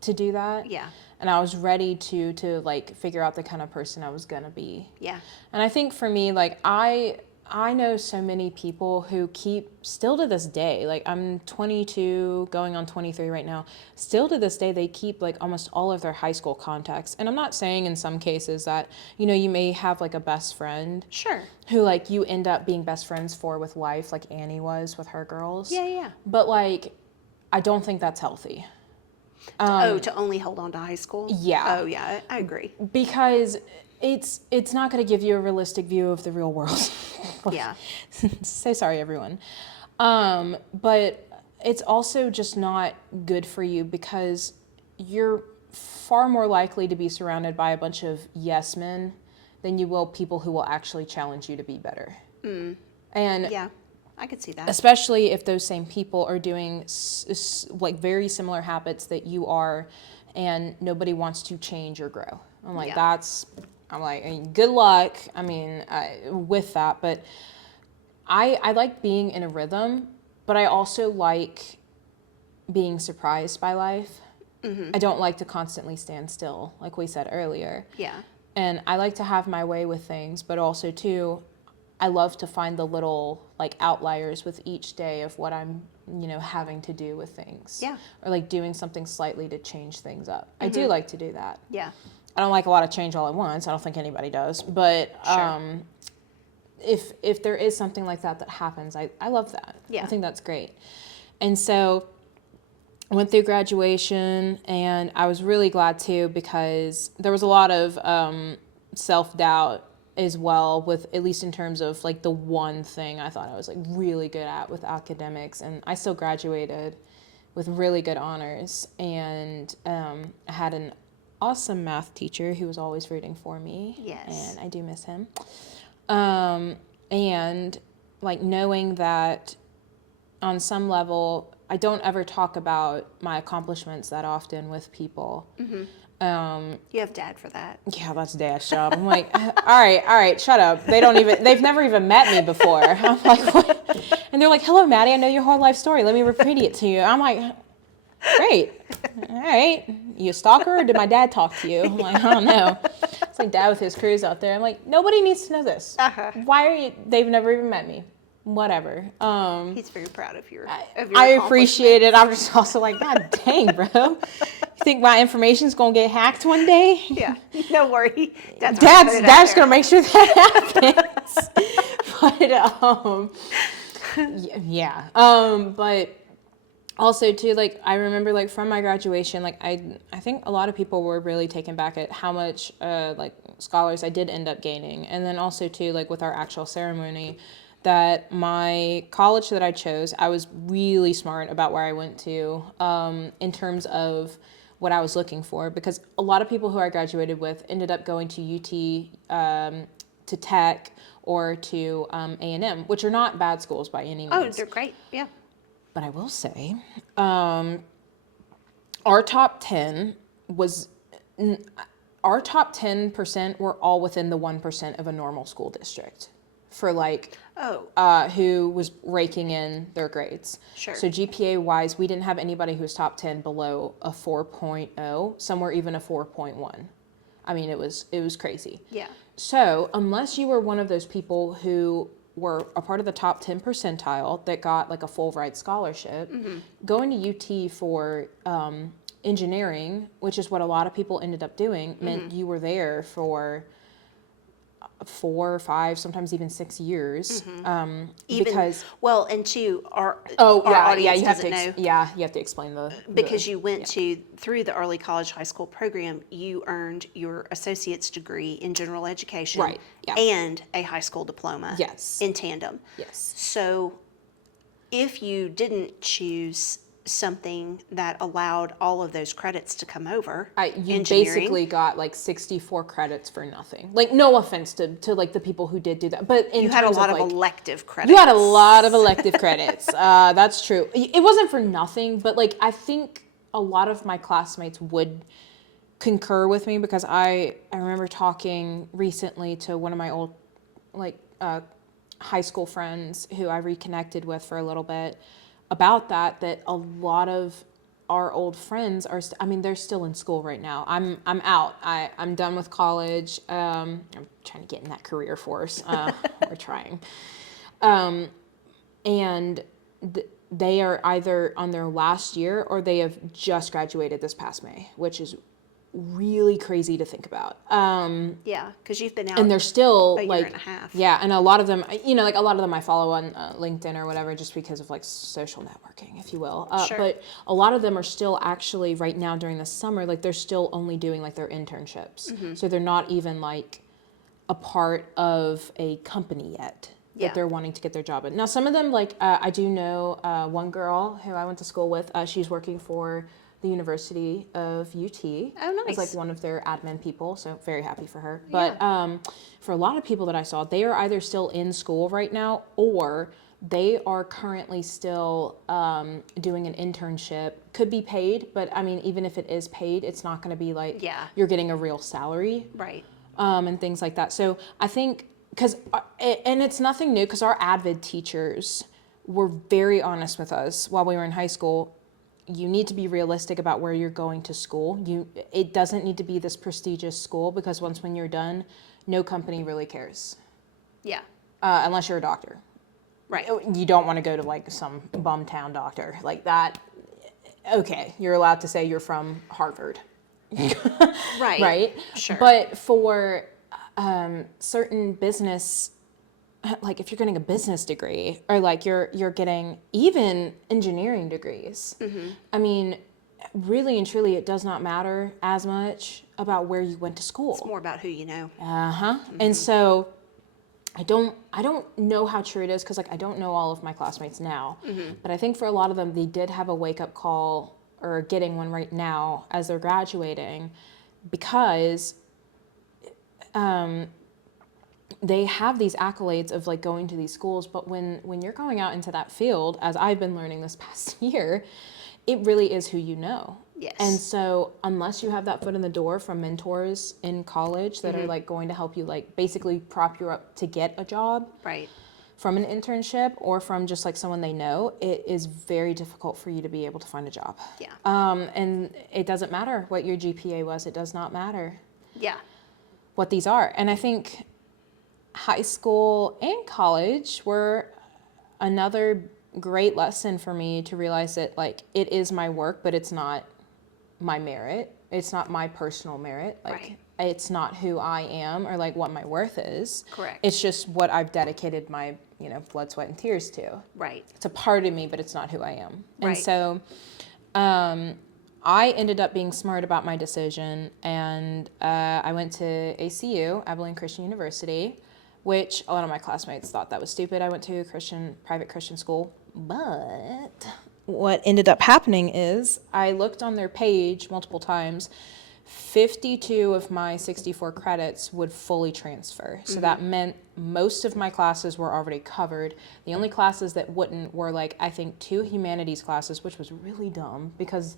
to do that. Yeah. And I was ready to like figure out the kind of person I was gonna be. Yeah. And I think for me, like I know so many people who keep, still to this day, like I'm 22 going on 23 right now, still to this day they keep like almost all of their high school contacts. And I'm not saying in some cases that, you know, you may have like a best friend Sure. who like you end up being best friends for with life, like Annie was with her girls. Yeah, yeah. But like I don't think that's healthy. To only hold on to high school? Yeah. Oh, yeah, I agree. Because it's not going to give you a realistic view of the real world. Yeah. So sorry, everyone. But it's also just not good for you because you're far more likely to be surrounded by a bunch of yes men than you will people who will actually challenge you to be better. And Yeah, I could see that. especially if those same people are doing like very similar habits that you are, and nobody wants to change or grow. I'm like, Yeah. I'm like, good luck. I mean, with that, but I like being in a rhythm, but I also like being surprised by life. I don't like to constantly stand still, like we said earlier. Yeah. And I like to have my way with things, but also too, I love to find the little like outliers with each day of what I'm, you know, having to do with things. Yeah. Or like doing something slightly to change things up. I do like to do that. Yeah. I don't like a lot of change all at once. I don't think anybody does. But Sure. if there is something like that happens, I love that. Yeah. I think that's great. And so I went through graduation, and I was really glad too, because there was a lot of self-doubt as well, with at least in terms of like the one thing I thought I was like really good at with academics, and I still graduated with really good honors. And I had an awesome math teacher who was always rooting for me. Yes. And I do miss him. And like knowing that on some level, I don't ever talk about my accomplishments that often with people. You have dad for that. Yeah, that's Dad's job. I'm like, all right, shut up. They've never even met me before. I'm like, what? And they're like, hello, Maddie, I know your whole life story. Let me repeat it to you. I'm like, great. All right. You a stalker, or did my dad talk to you? I'm like, I don't know. It's like Dad with his crews out there. I'm like, nobody needs to know this. Uh-huh. Why are you, they've never even met me. whatever. He's very proud of your I appreciate it. I'm just also like, God dang, bro. You think my information's gonna get hacked one day? Yeah, no worry. Dad's gonna make sure that happens. But yeah. But also too, like, I remember, like, from my graduation, like, I think a lot of people were really taken back at how much like scholars I did end up gaining, and then also too, like, with our actual ceremony, that my college that I chose, I was really smart about where I went to in terms of what I was looking for, because a lot of people who I graduated with ended up going to UT, to Tech, or to A&M, which are not bad schools by any means. Oh, they're great. Yeah. But I will say, our top 10 was, our top 10% were all within the 1% of a normal school district for like, who was raking in their grades. Sure. So GPA wise, we didn't have anybody who was top 10 below a 4.0, some were even a 4.1. I mean, it was crazy. Yeah. So unless you were one of those people who were a part of the top 10 percentile that got like a full ride scholarship, going to UT for engineering, which is what a lot of people ended up doing, meant you were there for 4, 5, sometimes even 6 years. Because well, and two, our you audience have doesn't know. you have to explain Because you went through the early college high school program, you earned your associate's degree in general education, Right, yeah. and a high school diploma. Yes. In tandem. Yes. So, if you didn't choose something that allowed all of those credits to come over, You engineering, basically got like 64 credits for nothing. Like, no offense to like the people who did do that, but in you had a terms lot of like, elective credits. you had a lot of elective credits. That's true. It wasn't for nothing, but like, I think a lot of my classmates would concur with me, because I remember talking recently to one of my old like high school friends who I reconnected with for a little bit about that a lot of our old friends are I mean, they're still in school right now. I'm out. I'm done with college. I'm trying to get in that career force. We're trying. And they are either on their last year or they have just graduated this past May, which is really crazy to think about. Yeah, because you've been out And they're still a year like, and a half. yeah, and a lot of them, like a lot of them I follow on LinkedIn or whatever, just because of like social networking, if you will. Sure. But a lot of them are still actually right now during the summer, like they're still only doing like their internships. So they're not even like a part of a company yet that they're wanting to get their job in. Now, some of them, like I do know one girl who I went to school with, she's working for the University of UT. Oh, nice. As like one of their admin people, so very happy for her. But for a lot of people that I saw, they are either still in school right now, or they are currently still doing an internship. Could be paid, but I mean, even if it is paid, it's not going to be like you're getting a real salary. Right. And things like that. So I think, and it's nothing new, because our ADVID teachers were very honest with us while we were in high school. You need to be realistic about where you're going to school. It doesn't need to be this prestigious school, because when you're done, no company really cares. Yeah. Unless you're a doctor. Right. You don't want to go to like some bum town doctor like that. Okay, you're allowed to say you're from Harvard. Right. Right? Sure. But for certain business, like if you're getting a business degree, or like you're getting even engineering degrees, I mean, really and truly, it does not matter as much about where you went to school. It's more about who you know. And so I don't know how true it is, because like I don't know all of my classmates now, but I think for a lot of them, they did have a wake up call, or getting one right now as they're graduating, because they have these accolades of like going to these schools, but when you're going out into that field, as I've been learning this past year, it really is who you know. Yes. And so unless you have that foot in the door from mentors in college that are like going to help you like basically prop you up to get a job, right, from an internship or from just like someone they know, it is very difficult for you to be able to find a job. Yeah. And it doesn't matter what your GPA was. It does not matter Yeah. what these are. And I think high school and college were another great lesson for me to realize that like it is my work, but it's not my merit. It's not my personal merit. Like Right. it's not who I am or like what my worth is. Correct. It's just what I've dedicated my, blood, sweat, and tears to. Right. It's a part of me, but it's not who I am. And Right. so I ended up being smart about my decision, and I went to ACU, Abilene Christian University, which a lot of my classmates thought that was stupid. I went to a private Christian school, but what ended up happening is I looked on their page multiple times. 52 of my 64 credits would fully transfer. So that meant most of my classes were already covered. The only classes that wouldn't were like, I think 2 humanities classes, which was really dumb because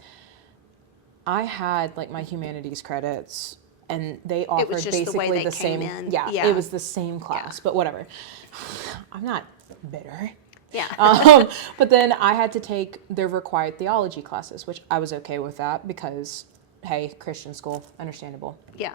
I had like my humanities credits and they offered just the way basically they the came same. in. Yeah, Yeah. it was the same class, but whatever. I'm not bitter. Yeah. But then I had to take their required theology classes, which I was okay with that because, hey, Christian school, understandable. Yeah.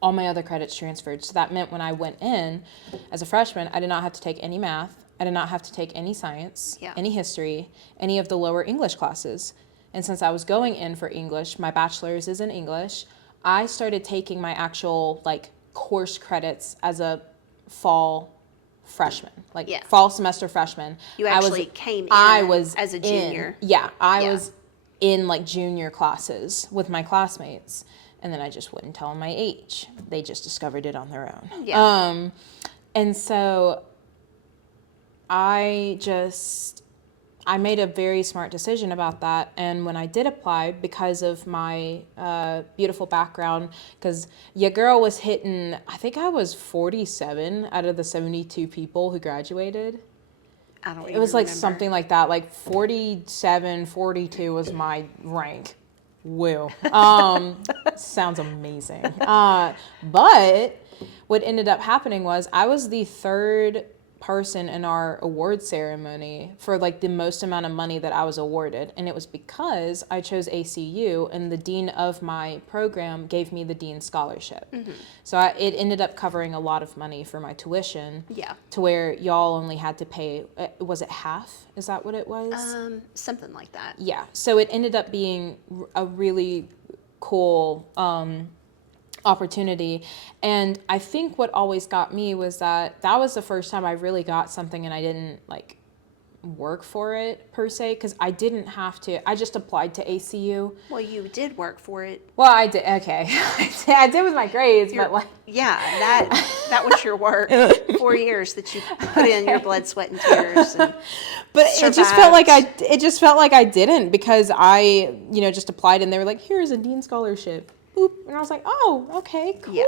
All my other credits transferred. So that meant when I went in as a freshman, I did not have to take any math. I did not have to take any science, Yeah. any history, any of the lower English classes. And since I was going in for English, my bachelor's is in English, I started taking my actual like course credits as a fall freshman, like Yeah. fall semester freshman. You actually came in I was as a in- junior. I Yeah. was in like junior classes with my classmates, and then I just wouldn't tell them my age. They just discovered it on their own. Yeah. And so I made a very smart decision about that. And when I did apply, because of my beautiful background, because your girl was hitting, I think I was 47 out of the 72 people who graduated. I don't even It was like remember. something like that, like 47, 42 was my rank. Woo. Sounds amazing. But what ended up happening was I was the third person in our award ceremony for like the most amount of money that I was awarded. And it was because I chose ACU and the dean of my program gave me the dean's scholarship. So it ended up covering a lot of money for my tuition. Yeah. To where y'all only had to pay, was it half? Is that what it was? Something like that. Yeah. So it ended up being a really cool opportunity. And I think what always got me was that was the first time I really got something and I didn't like work for it per se, because I didn't have to. I just applied to ACU. Well, you did work for it. Well, I did. Okay. I did with my grades, but like. Yeah, that was your work. 4 years that you put in your blood, sweat, and tears. And But it just felt like I didn't, because I, just applied and they were like, here's a dean scholarship. Boop. And I was like, oh, okay, cool. Yeah.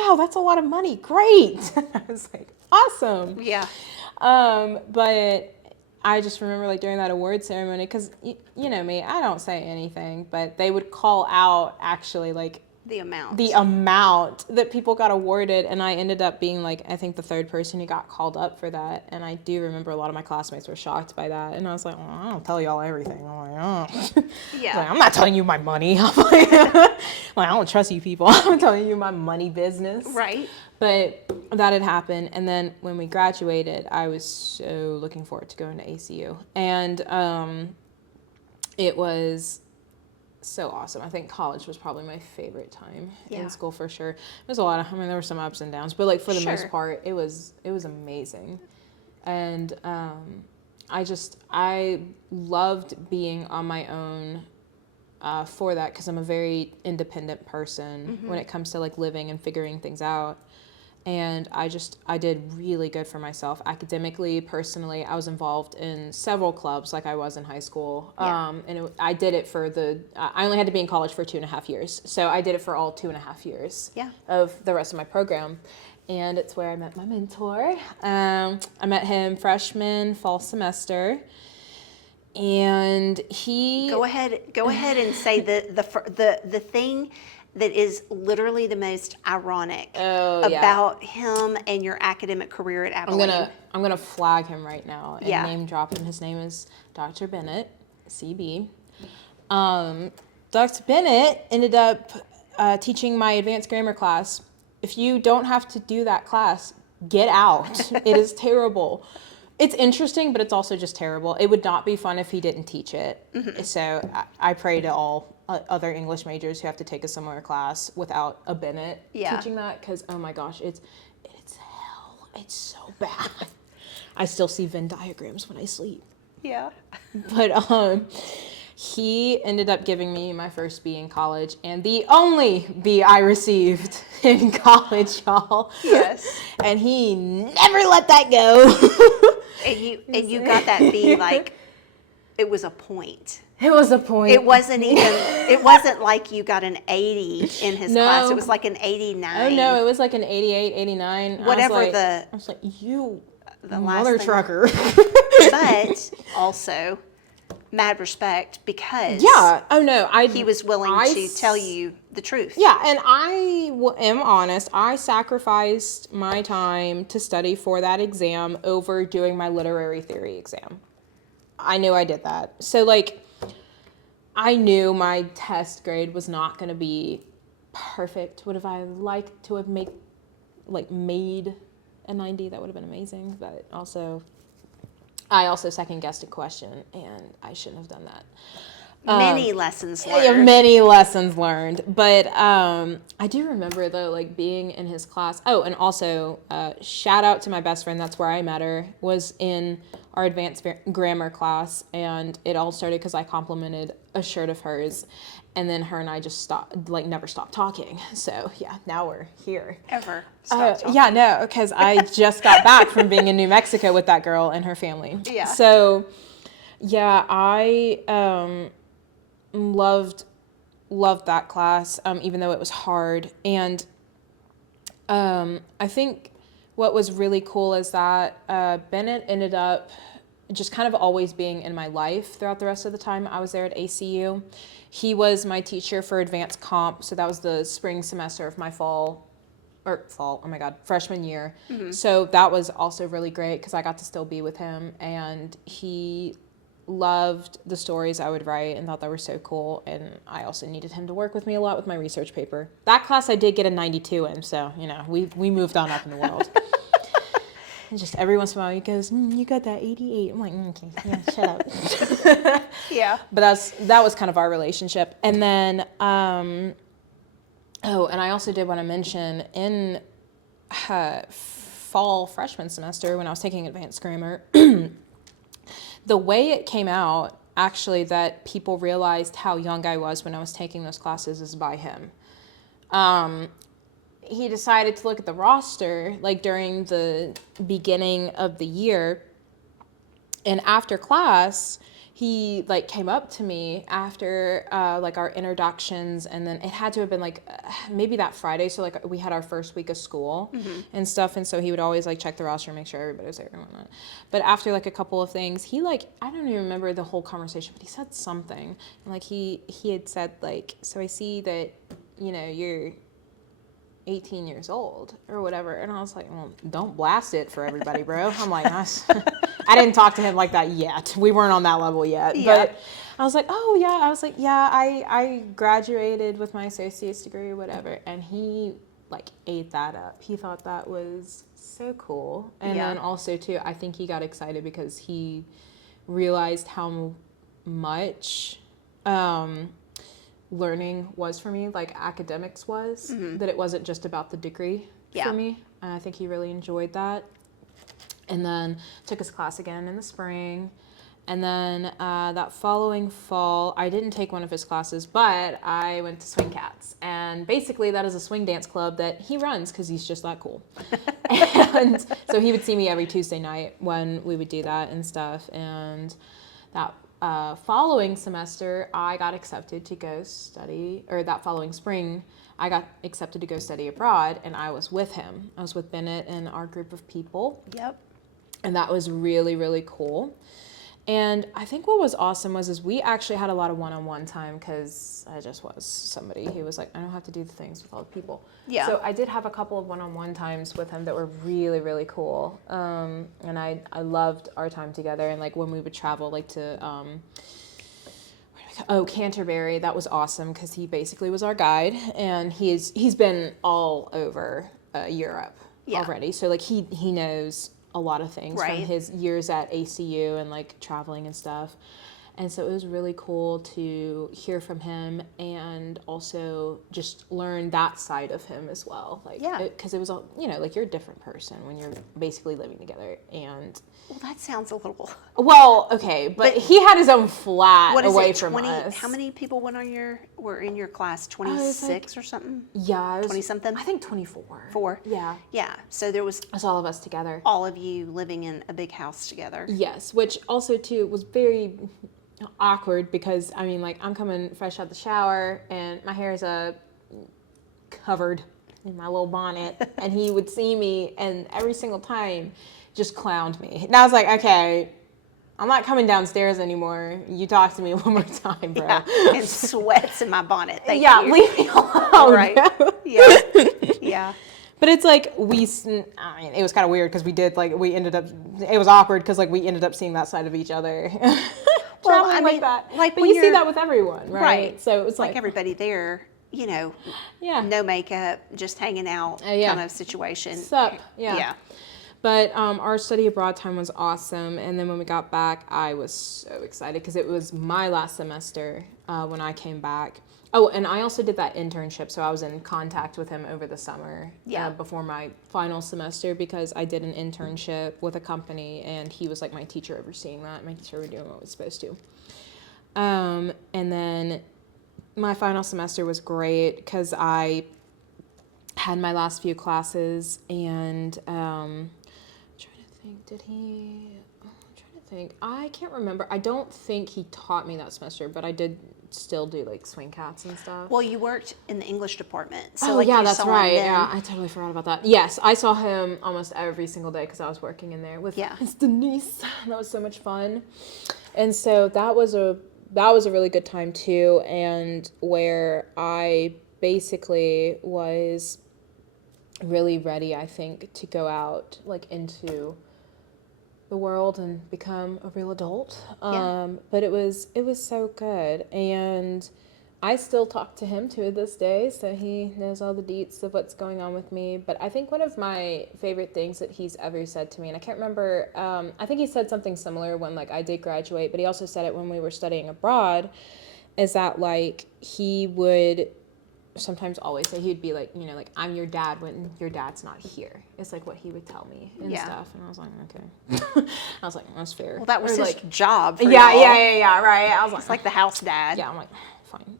Wow, that's a lot of money. Great. I was like, awesome. Yeah. But I just remember like during that award ceremony, because you know me, I don't say anything, but they would call out actually like The amount that people got awarded, and I ended up being like, I think the third person who got called up for that. And I do remember a lot of my classmates were shocked by that, and I was like, well, I don't tell y'all everything. I'm like, oh. Yeah. Like, I'm not telling you my money. I'm like, I don't trust you people. I'm telling you my money business. Right. But that had happened, and then when we graduated, I was so looking forward to going to ACU, and it was so awesome. I think college was probably my favorite time in school for sure. There's a lot of, there were some ups and downs, but like for the most part, it was amazing. And I loved being on my own for that, because I'm a very independent person when it comes to like living and figuring things out. And I did really good for myself academically, personally. I was involved in several clubs like I was in high school. Yeah. I did it for I only had to be in college for 2.5 years. So I did it for all 2.5 years of the rest of my program. And it's where I met my mentor. I met him freshman, fall semester. And he... Go ahead and say the thing that is literally the most ironic about him and your academic career at Abilene. I'm gonna flag him right now and Yeah. name drop him. His name is Dr. Bennett, CB. Dr. Bennett ended up teaching my advanced grammar class. If you don't have to do that class, get out. It is terrible. it's interesting, but it's also just terrible. It would not be fun if he didn't teach it. So I pray to all other English majors who have to take a similar class without a Bennett teaching that, because oh my gosh, it's hell. It's so bad. I still see Venn diagrams when I sleep. Yeah. But he ended up giving me my first B in college, and the only B I received in college, y'all. Yes. And he never let that go. And you got that B like it was a point. It was a point. It wasn't like you got an 80 in his class. It was like an 89. Oh no, it was like an 88, 89. Whatever I was like, you the mother last thing. trucker. But also, mad respect because oh no, he was willing to tell you the truth. Yeah, and I am honest. I sacrificed my time to study for that exam over doing my literary theory exam. I knew I did that. So like, I knew my test grade was not going to be perfect. Would have I liked to have made a 90? That would have been amazing. But I also second guessed a question, and I shouldn't have done that. Many lessons learned. Yeah, many lessons learned. But I do remember though, like being in his class. Oh, and also shout out to my best friend. That's where I met her. Was in our advanced grammar class, and it all started because I complimented a shirt of hers, and then her and I just never stopped talking. So yeah, now we're here. Ever stop talking. Yeah, no, because I just got back from being in New Mexico with that girl and her family. Yeah. So yeah, I loved that class, even though it was hard. And I think what was really cool is that Bennett ended up just kind of always being in my life throughout the rest of the time I was there at ACU. He was my teacher for advanced comp, so that was the spring semester of my freshman year. Mm-hmm. So that was also really great because I got to still be with him, and he loved the stories I would write and thought they were so cool, and I also needed him to work with me a lot with my research paper. That class I did get a 92 in, so we moved on up in the world. And just every once in a while he goes, you got that 88. I'm like, okay, yeah, shut up. Yeah. But that was kind of our relationship. And then and I also did want to mention in fall freshman semester when I was taking advanced grammar, the way it came out, actually, that people realized how young I was when I was taking those classes is by him. He decided to look at the roster, like, during the beginning of the year. And after class, he, like, came up to me after, like, our introductions. And then it had to have been, like, maybe that Friday. So, like, we had our first week of school and stuff. And so he would always, like, check the roster and make sure everybody was there and whatnot. But after, like, a couple of things, he, like, I don't even remember the whole conversation, but he said something. And, like, he had said, like, so I see that, you're 18 years old or whatever. And I was like, well, don't blast it for everybody, bro. I'm like, nice. I didn't talk to him like that yet. We weren't on that level yet. Yeah. But I was like, oh yeah. I was like, yeah, I graduated with my associate's degree or whatever. And he, like, ate that up. He thought that was so cool. And then also too, I think he got excited because he realized how much learning was for me, like academics was, that it wasn't just about the degree for me. And I think he really enjoyed that. And then took his class again in the spring. And then that following fall, I didn't take one of his classes, but I went to Swing Cats. And basically that is a swing dance club that he runs because he's just that cool. And so he would see me every Tuesday night when we would do that and stuff. And that following semester, I got accepted to go study, or that following spring, I got accepted to go study abroad, and I was with him. I was with Bennett and our group of people. Yep. And that was really, really cool. And I think what was awesome is we actually had a lot of one-on-one time because I just was somebody who was like, I don't have to do the things with all the people. Yeah. So I did have a couple of one-on-one times with him that were really, really cool. And I loved our time together. And like when we would travel like to Canterbury, that was awesome because he basically was our guide, and he's been all over Europe already. So like he knows a lot of things Right. from his years at ACU and like traveling and stuff. And so it was really cool to hear from him and also just learn that side of him as well. Like, Yeah. Because it was, like you're a different person when you're basically living together. And, Well, that sounds a little. well, okay, but he had his own flat What is away it? from 20? us. How many people were in your class? 26 or something? Yeah. 20 something? I think 24. 4. Yeah. Yeah. So there was That's all of us together. all of you living in a big house together. Yes, which also too was very awkward because I mean, like I'm coming fresh out the shower and my hair is covered in my little bonnet, and he would see me and every single time just clowned me. And I was like, okay, I'm not coming downstairs anymore. You talk to me one more time, bro. Yeah. And sweats in my bonnet. Thank Yeah, you. leave me alone. Right. Yeah. Yeah. But it's like I mean, it was kind of weird because it was awkward because like we ended up seeing that side of each other. Well, Traveling I like mean, that. like but when you see you're- that with everyone, right? Right. So it's Like everybody there, yeah. no makeup, just hanging out Yeah. kind of situation. Sup, yeah. Yeah. But our study abroad time was awesome. And then when we got back, I was so excited because it was my last semester when I came back. Oh, and I also did that internship. So I was in contact with him over the summer before my final semester because I did an internship with a company and he was like my teacher overseeing that, making sure we're doing what we're supposed to. And then my final semester was great because I had my last few classes and I'm trying to think, I can't remember. I don't think he taught me that semester, but I did still do like swing cats and stuff. Well, you worked in the English department. So Oh, like yeah, you that's saw him right. then. Yeah, I totally forgot about that. Yes, I saw him almost every single day because I was working in there with Miss Denise. That was so much fun. And so that was a really good time too, and where I basically was really ready, I think, to go out like into the world and become a real adult. But it was so good, and I still talk to him to this day, so he knows all the deets of what's going on with me. But I think one of my favorite things that he's ever said to me, and I can't remember, I think he said something similar when like I did graduate, but he also said it when we were studying abroad, is that like he would sometimes always say, he'd be like, like I'm your dad when your dad's not here. It's like what he would tell me and stuff. And I was like, okay. I was like, that's fair. Well, that was Or his like, job. For yeah, y'all. yeah, right. I was like, It's like the house dad. yeah, I'm like, fine.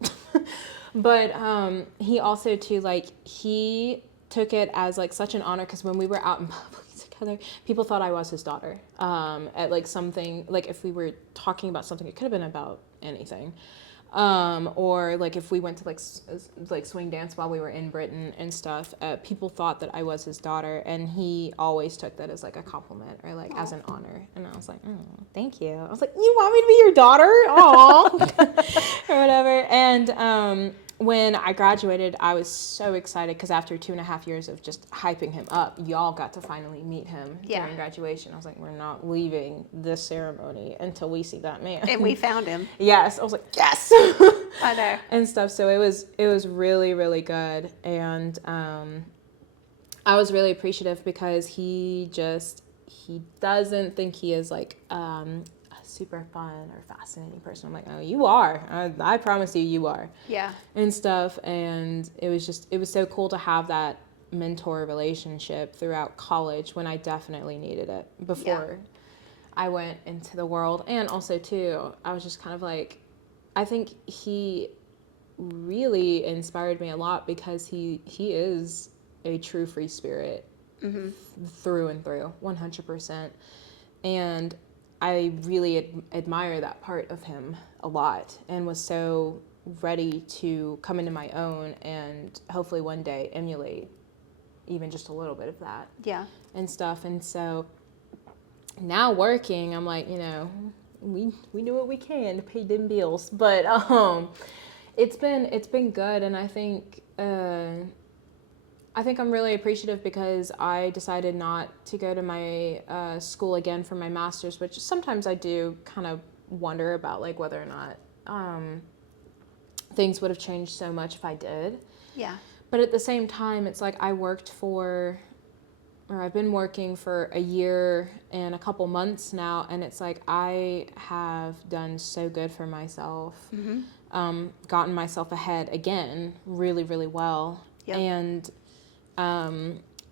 But he also too, like, he took it as like such an honor because when we were out in public together, people thought I was his daughter. At like something, like if we were talking about something, it could have been about anything. Or like if we went to like swing dance while we were in Britain and stuff, people thought that I was his daughter, and he always took that as like a compliment or like as an honor. And I was like, thank you. I was like, you want me to be your daughter? Aw. Or whatever. And when I graduated, I was so excited because after 2.5 years of just hyping him up, y'all got to finally meet him during graduation. I was like, we're not leaving this ceremony until we see that man. And we found him. Yes. I was like, yes. I know. And stuff. So it was really, really good. And I was really appreciative because he doesn't think he is like a super fun or fascinating person. I'm like, oh, you are. I promise you are. Yeah. And stuff. And it was so cool to have that mentor relationship throughout college when I definitely needed it before I went into the world. And also too, I was just kind of like, I think he really inspired me a lot because he is a true free spirit through and through, 100%. And I really admire that part of him a lot and was so ready to come into my own and hopefully one day emulate even just a little bit of that. Yeah. And stuff. And so now working, I'm like, we do what we can to pay them bills. But it's been good, and I think I'm really appreciative because I decided not to go to my school again for my master's, which sometimes I do kind of wonder about, like whether or not things would have changed so much if I did. Yeah. But at the same time, it's like I worked for I've been working for a year and a couple months now, and it's like I have done so good for myself, gotten myself ahead again really, really well. Yep. And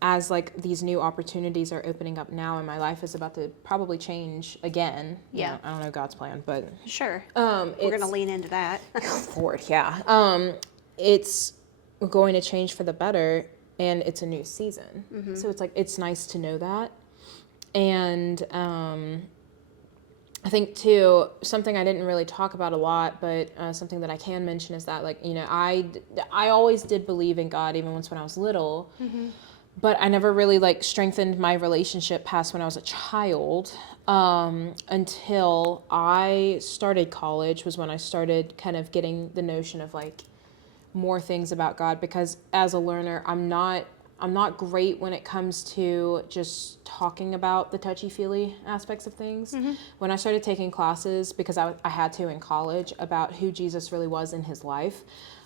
as like these new opportunities are opening up now, and my life is about to probably change again. Yeah. You know, I don't know God's plan, but Sure. We're going to lean into that. Lord, yeah. It's going to change for the better, and it's a new season. So it's like, it's nice to know that. And I think too, something I didn't really talk about a lot, but something that I can mention is that, like, you know, I always did believe in God, even once when I was little, but I never really like strengthened my relationship past when I was a child, until I started college was when I started kind of getting the notion of like more things about God, because as a learner, I'm not great when it comes to just talking about the touchy-feely aspects of things. When I started taking classes, because I had to in college, about who Jesus really was in his life,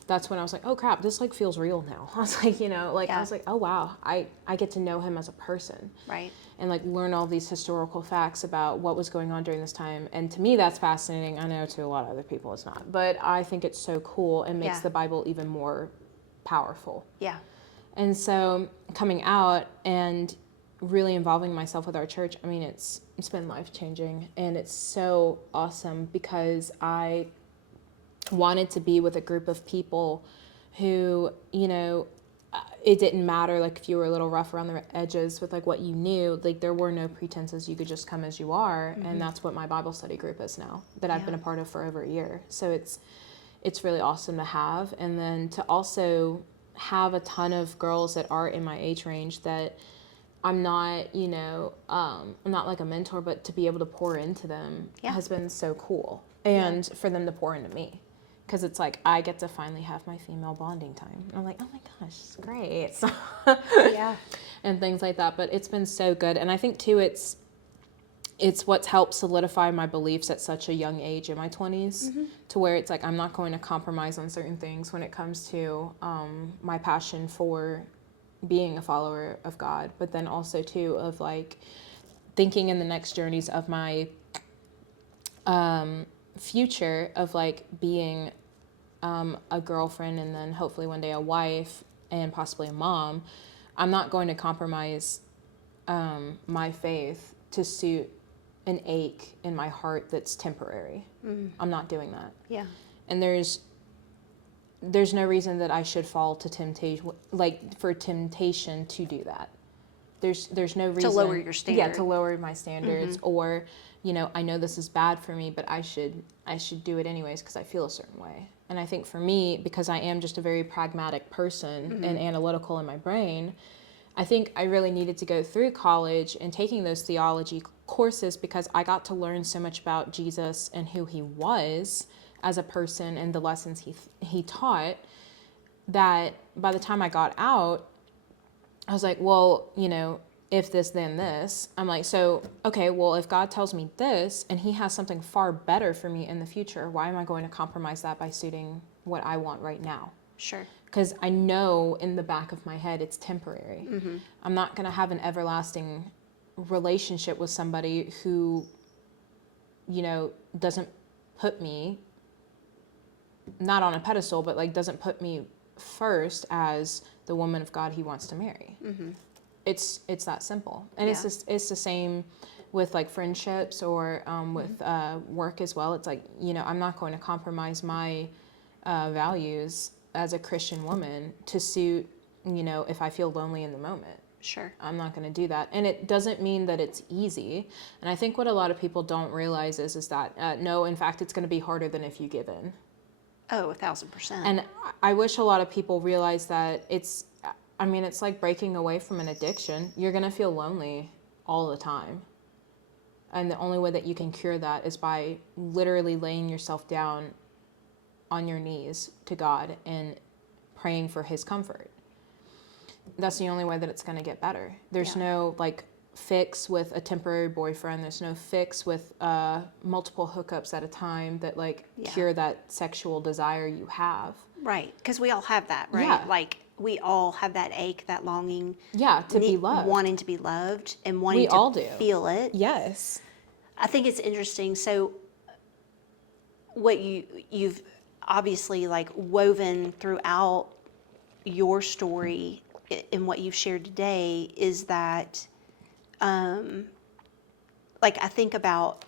that's when I was like, oh crap, this like feels real now. I was like, you know, like, I was like, oh wow, I get to know him as a person. Right. And like learn all these historical facts about what was going on during this time. And to me, that's fascinating. I know to a lot of other people it's not, but I think it's so cool and makes the Bible even more powerful. Yeah. And so coming out and really involving myself with our church, I mean, it's been life-changing, and it's so awesome because I wanted to be with a group of people who, you know, it didn't matter like if you were a little rough around the edges with like what you knew, like there were no pretenses, you could just come as you are. And that's what my Bible study group is now, that I've been a part of for over a year. So it's really awesome to have. And then to also have a ton of girls that are in my age range that I'm not, you know, I'm not like a mentor, but to be able to pour into them has been so cool. And for them to pour into me. Because it's like, I get to finally have my female bonding time. And I'm like, oh my gosh, it's great. So and things like that. But it's been so good. And I think too, it's what's helped solidify my beliefs at such a young age in my 20s, to where it's like, I'm not going to compromise on certain things when it comes to my passion for being a follower of God. But then also too, of like thinking in the next journeys of my future of like being a girlfriend, and then hopefully one day a wife, and possibly a mom. I'm not going to compromise my faith to suit an ache in my heart that's temporary. I'm not doing that. Yeah. And there's no reason that I should fall to temptation, like for temptation to do that. There's no reason To lower your standard. Yeah, to lower my standards, or, you know, I know this is bad for me, but I should do it anyways because I feel a certain way. And I think for me, because I am just a very pragmatic person and analytical in my brain, I think I really needed to go through college and taking those theology courses, because I got to learn so much about Jesus and who he was as a person and the lessons he taught, that by the time I got out, I was like, well, you know, if this, then this. I'm like, so, okay, well, if God tells me this and he has something far better for me in the future, why am I going to compromise that by suiting what I want right now? Sure. Because I know in the back of my head it's temporary. I'm not going to have an everlasting relationship with somebody who, you know, doesn't put me, not on a pedestal, but like doesn't put me first as the woman of God he wants to marry. It's that simple. And it's the same with like friendships or with work as well. It's like, you know, I'm not going to compromise my values as a Christian woman to suit, you know, if I feel lonely in the moment. Sure. I'm not going to do that. And it doesn't mean that it's easy. And I think what a lot of people don't realize is that, no, in fact, it's going to be harder than if you give in. Oh, 1,000%. And I wish a lot of people realize that it's like breaking away from an addiction. You're going to feel lonely all the time. And the only way that you can cure that is by literally laying yourself down on your knees to God and praying for his comfort. That's the only way that it's going to get better. There's no like fix with a temporary boyfriend. There's no fix with multiple hookups at a time that like cure that sexual desire you have. Right. Because we all have that, right? Yeah. Like we all have that ache, that longing. Yeah, to be loved. Wanting to be loved and wanting We to all do. feel it. Yes. I think it's interesting. So what you've obviously like woven throughout your story in what you've shared today is that, like I think about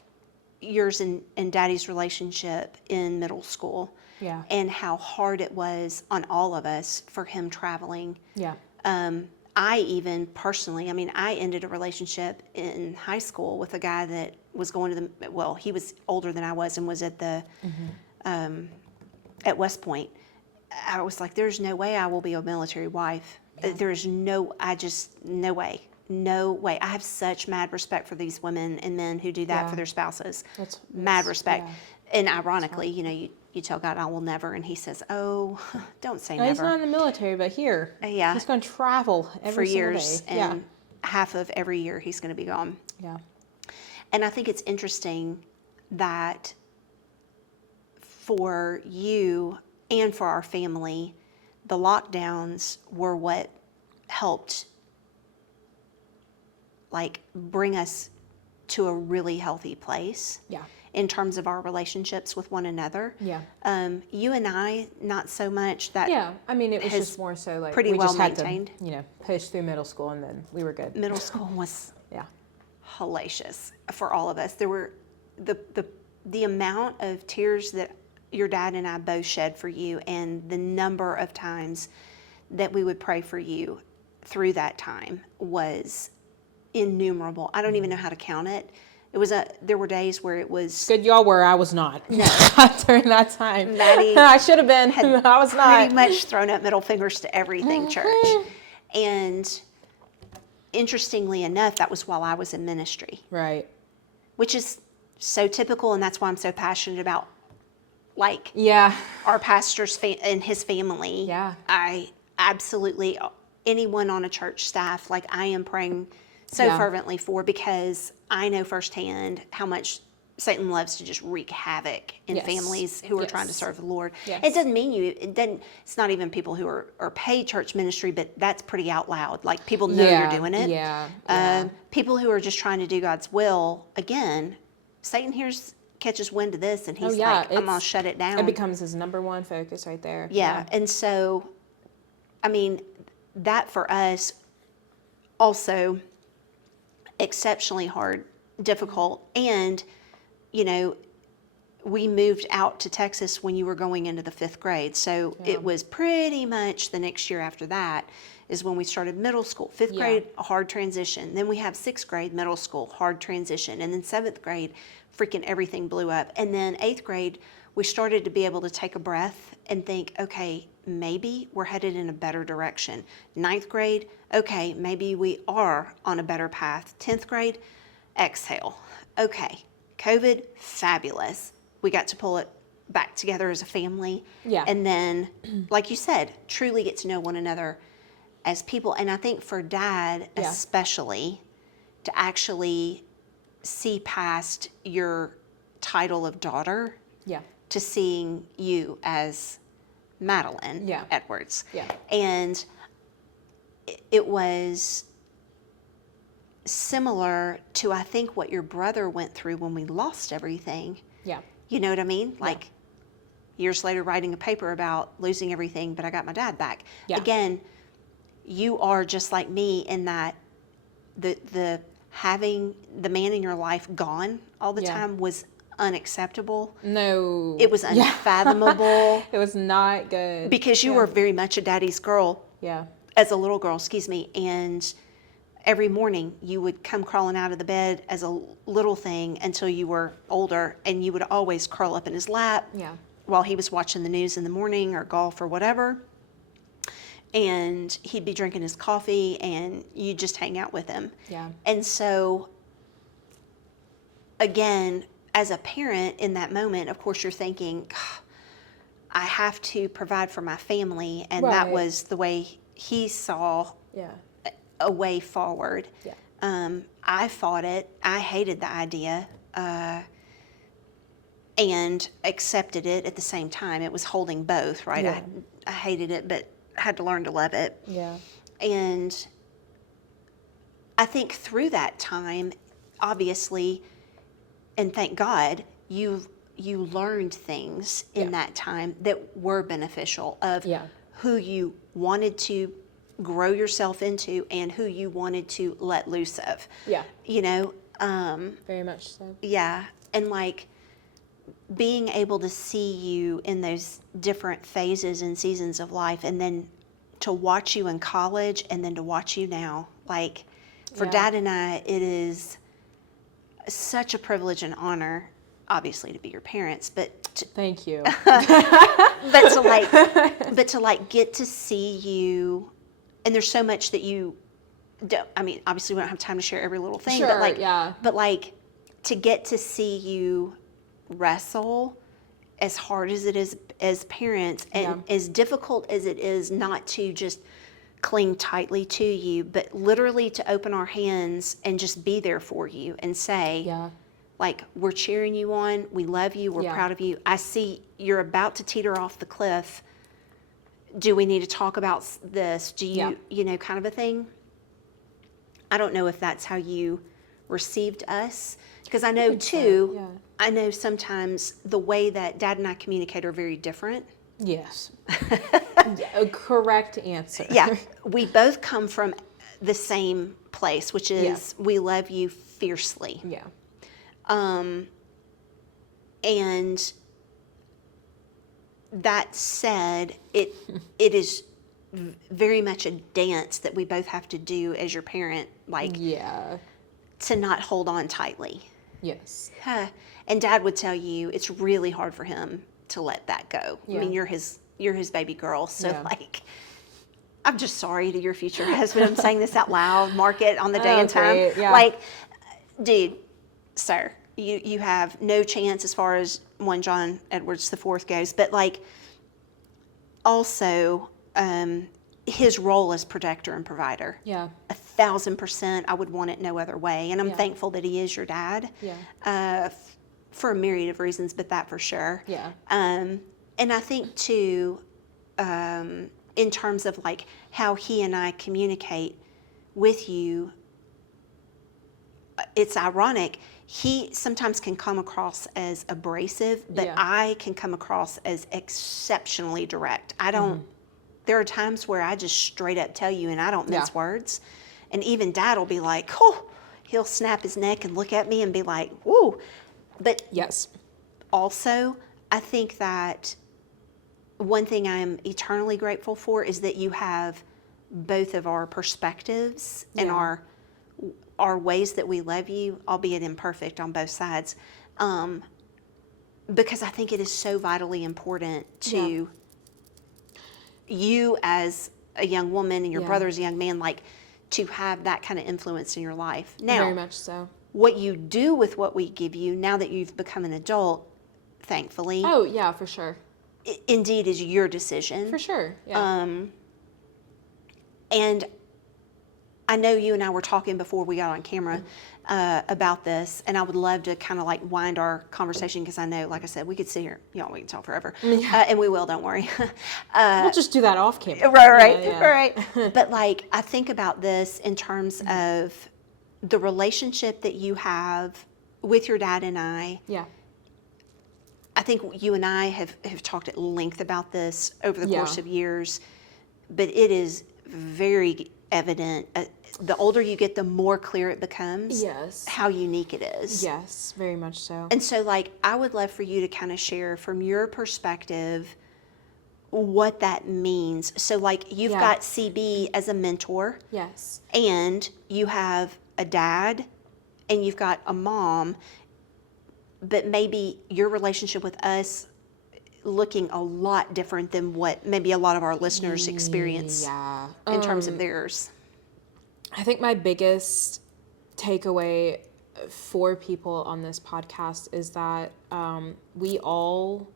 yours and Daddy's relationship in middle school. Yeah. And how hard it was on all of us for him traveling. Yeah. I even personally, I mean, I ended a relationship in high school with a guy that was going to he was older than I was and was at the, at West Point. I was like, there's no way I will be a military wife. Yeah. There's no way. No way. I have such mad respect for these women and men who do that for their spouses. That's mad respect. Yeah. And ironically, you tell God, I will never, and he says, oh, don't say never. He's not in the military, but here. Yeah. He's going to travel every for years, day. and half of every year he's going to be gone. Yeah. And I think it's interesting that for you and for our family, the lockdowns were what helped like bring us to a really healthy place. Yeah. In terms of our relationships with one another. Yeah. You and I, not so much. That yeah. I mean, it was just more so like pretty we well just had maintained. To, push through middle school, and then we were good. Middle school was yeah, hellacious for all of us. There were the amount of tears that your dad and I both shed for you, and the number of times that we would pray for you through that time was innumerable. I don't even know how to count it. There were days where it was good. Y'all were. I was not. No. During that time. Maddie I should have been. I was not. Pretty much thrown up middle fingers to everything church. And interestingly enough, that was while I was in ministry. Right. Which is so typical, and that's why I'm so passionate about our pastor's and his family. Yeah. I absolutely, anyone on a church staff, I am praying so fervently for, because I know firsthand how much Satan loves to just wreak havoc in families who are trying to serve the Lord. Yes. It doesn't mean it's not even people who are paid church ministry, but that's pretty out loud. Like people know you're doing it. Yeah. People who are just trying to do God's will, again, Satan catches wind of this, and he's like, I'm going to shut it down. It becomes his number one focus right there. Yeah. And so, I mean, that for us also exceptionally hard, difficult. And, we moved out to Texas when you were going into the 5th grade. So it was pretty much the next year after that is when we started middle school. 5th grade, a hard transition. Then we have 6th grade, middle school, hard transition. And then 7th grade, freaking everything blew up. And then 8th grade, we started to be able to take a breath and think, okay, maybe we're headed in a better direction. 9th grade, okay, maybe we are on a better path. 10th grade, exhale. Okay, COVID, fabulous. We got to pull it back together as a family. Yeah. And then, like you said, truly get to know one another as people. And I think for Dad, especially, to actually see past your title of daughter to seeing you as Madeline Edwards. Yeah. And it was similar to, I think, what your brother went through when we lost everything. Yeah. You know what I mean? Like years later writing a paper about losing everything, but I got my dad back. Yeah. Again, you are just like me in that the having the man in your life gone all the time was unacceptable. No. It was unfathomable. It was not good. Because you were very much a daddy's girl. Yeah. As a little girl, and every morning you would come crawling out of the bed as a little thing until you were older, and you would always curl up in his lap while he was watching the news in the morning or golf or whatever. And he'd be drinking his coffee, and you'd just hang out with him. Yeah. And so, again, as a parent in that moment, of course, you're thinking, I have to provide for my family. And that was the way he saw a way forward. Yeah. I fought it. I hated the idea and accepted it at the same time. It was holding both, right? Yeah. I hated it, but had to learn to love it. Yeah. And I think through that time, obviously, and thank God, you learned things in that time that were beneficial of who you wanted to grow yourself into and who you wanted to let loose of. Yeah. You know? Very much so. Yeah. And like being able to see you in those different phases and seasons of life, and then to watch you in college and then to watch you now, like for Dad and I, it is such a privilege and honor, obviously, to be your parents, but thank you. but to like get to see you, and there's so much that you don't, I mean, obviously we don't have time to share every little thing, Sure, but like to get to see you wrestle as hard as it is as parents, and as difficult as it is not to just cling tightly to you, but literally to open our hands and just be there for you and say, like, we're cheering you on, we love you, we're proud of you. I see you're about to teeter off the cliff. Do we need to talk about this? Do you, you know, kind of a thing? I don't know if that's how you received us, because I know too, I know sometimes the way that Dad and I communicate are very different. Yes. A correct answer. Yeah. We both come from the same place, which is we love you fiercely. Yeah. And that said, it is very much a dance that we both have to do as your parent, like to not hold on tightly. Yes. And Dad would tell you it's really hard for him to let that go. Yeah. I mean, you're his baby girl, so like, I'm just sorry to your future husband. I'm saying this out loud. Mark it on the day and time. Great. Yeah. Like, dude, sir, you have no chance as far as 1 John Edwards IV goes. But like, also, his role as protector and provider. Yeah. 1,000%. I would want it no other way. And I'm thankful that he is your dad. Yeah. For a myriad of reasons, but that for sure. Yeah. And I think too, in terms of like how he and I communicate with you, it's ironic. He sometimes can come across as abrasive, but I can come across as exceptionally direct. I don't, there are times where I just straight up tell you and I don't mince words. And even Dad will be like, oh, he'll snap his neck and look at me and be like, whoa. But also, I think that one thing I'm eternally grateful for is that you have both of our perspectives and our ways that we love you, albeit imperfect on both sides, because I think it is so vitally important to you as a young woman and your brother as a young man, like to have that kind of influence in your life. Now, very much so. What you do with what we give you now that you've become an adult, thankfully. Oh, yeah, for sure. Indeed is your decision. For sure, yeah. And I know you and I were talking before we got on camera about this, and I would love to kind of like wind our conversation, because I know, like I said, we could sit here, we can talk forever. And we will, don't worry. We'll just do that off camera. Right. But like, I think about this in terms of the relationship that you have with your dad and I. Yeah. I think you and I have talked at length about this over the course of years, but it is very evident. The older you get, the more clear it becomes how unique it is. Yes, very much so. And so, like, I would love for you to kind of share from your perspective what that means. So, like, you've got CB as a mentor. Yes. And you have a dad and you've got a mom, but maybe your relationship with us looking a lot different than what maybe a lot of our listeners experience in terms of theirs. I think my biggest takeaway for people on this podcast is that we all,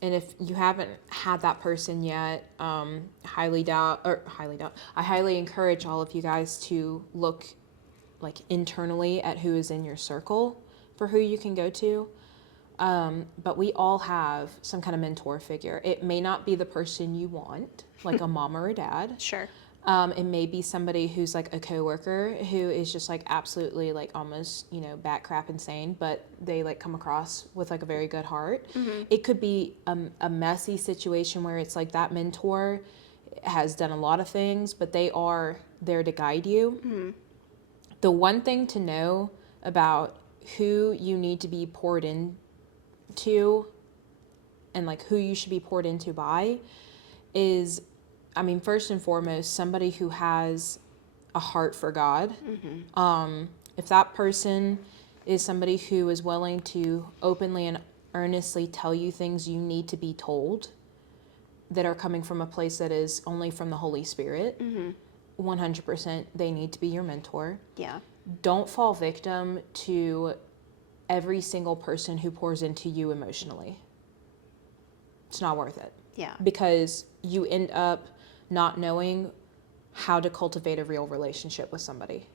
and if you haven't had that person yet, I highly encourage all of you guys to look like internally at who is in your circle for who you can go to. But we all have some kind of mentor figure. It may not be the person you want, like a mom or a dad. Sure. It may be somebody who's like a coworker who is just like absolutely like almost, bat crap insane, but they like come across with like a very good heart. It could be a messy situation where it's like that mentor has done a lot of things, but they are there to guide you. The one thing to know about who you need to be poured into and like who you should be poured into by is, first and foremost, somebody who has a heart for God. If that person is somebody who is willing to openly and earnestly tell you things you need to be told that are coming from a place that is only from the Holy Spirit, 100% they need to be your mentor. Yeah. Don't fall victim to every single person who pours into you emotionally. It's not worth it. Yeah. Because you end up not knowing how to cultivate a real relationship with somebody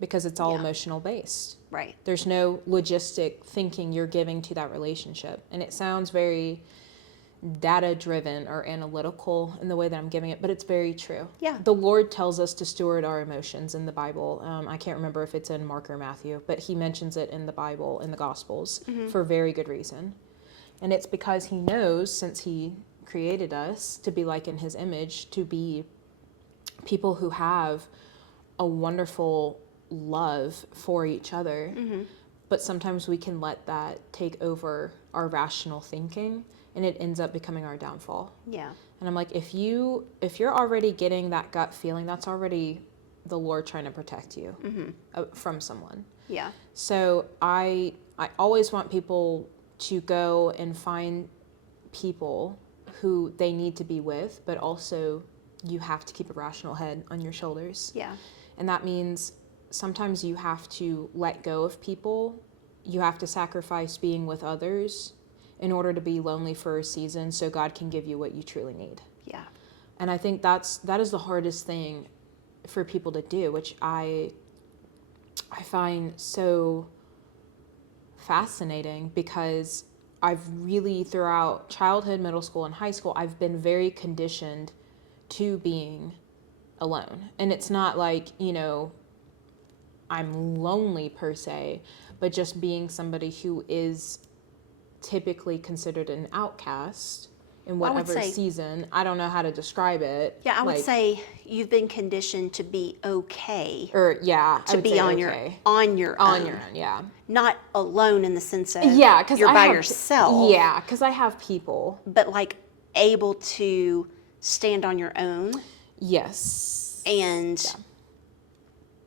because it's all emotional based. Right. There's no logistic thinking you're giving to that relationship. And it sounds very data driven or analytical in the way that I'm giving it, but it's very true. Yeah. The Lord tells us to steward our emotions in the Bible. I can't remember if it's in Mark or Matthew, but he mentions it in the Bible, in the Gospels, for very good reason. And it's because he knows, since he created us to be like in his image, to be people who have a wonderful love for each other. But sometimes we can let that take over our rational thinking, and it ends up becoming our downfall. Yeah. And I'm like, if you're already getting that gut feeling, that's already the Lord trying to protect you from someone. Yeah. So I always want people to go and find people who they need to be with, but also you have to keep a rational head on your shoulders. Yeah. And that means sometimes you have to let go of people. You have to sacrifice being with others in order to be lonely for a season so God can give you what you truly need. Yeah. And I think that is the hardest thing for people to do, which I find so fascinating because I've really, throughout childhood, middle school, and high school, I've been very conditioned to being alone. And it's not like, I'm lonely per se, but just being somebody who is typically considered an outcast in whatever season. I don't know how to describe it. Yeah, I would say you've been conditioned to be okay. Or to be on your own. Yeah. Not alone in the sense of because you're by yourself. Yeah, because I have people. But like able to stand on your own. Yes. And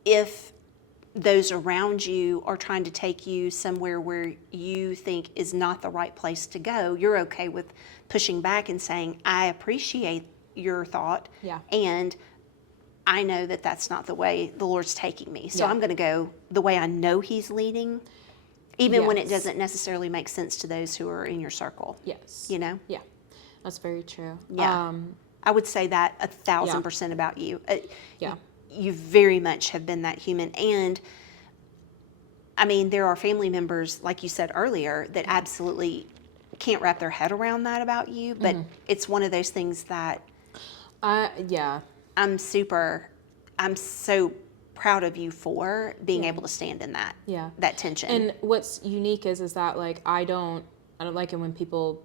if those around you are trying to take you somewhere where you think is not the right place to go, you're okay with pushing back and saying, I appreciate your thought. Yeah. And I know that that's not the way the Lord's taking me. So I'm going to go the way I know he's leading, even when it doesn't necessarily make sense to those who are in your circle. Yes. Yeah. That's very true. Yeah. I would say that 1,000% about you. Yeah. You very much have been that human. And there are family members, like you said earlier, that absolutely can't wrap their head around that about you. But it's one of those things that I'm so proud of you for being able to stand in that tension. And what's unique is that like, I don't like it when people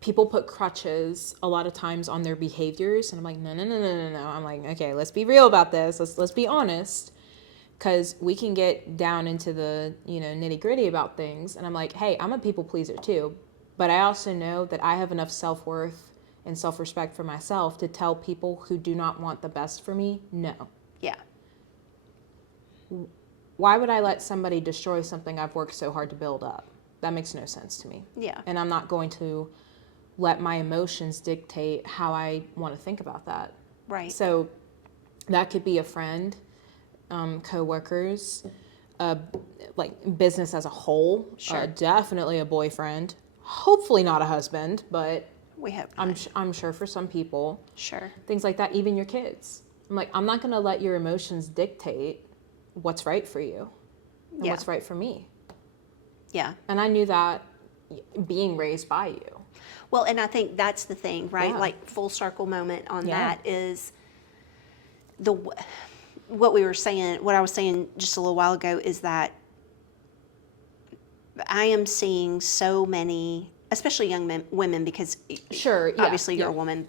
people put crutches a lot of times on their behaviors, and I'm like, no. I'm like, okay, let's be real about this. Let's be honest, because we can get down into the nitty gritty about things. And I'm like, hey, I'm a people pleaser too, but I also know that I have enough self-worth and self-respect for myself to tell people who do not want the best for me, no. Yeah. Why would I let somebody destroy something I've worked so hard to build up? That makes no sense to me. Yeah. And I'm not going to let my emotions dictate how I want to think about that. Right. So that could be a friend, coworkers, like business as a whole. Sure. Definitely a boyfriend. Hopefully not a husband, but we hope I'm sure for some people. Sure. Things like that, even your kids. I'm like, I'm not going to let your emotions dictate what's right for you and what's right for me. Yeah. And I knew that being raised by you. Well, and I think that's the thing, right? Yeah. Like full circle moment on Yeah. that is what we were saying, what I was saying just a little while ago is that I am seeing so many, especially young women, because Sure, yeah, obviously you're a woman,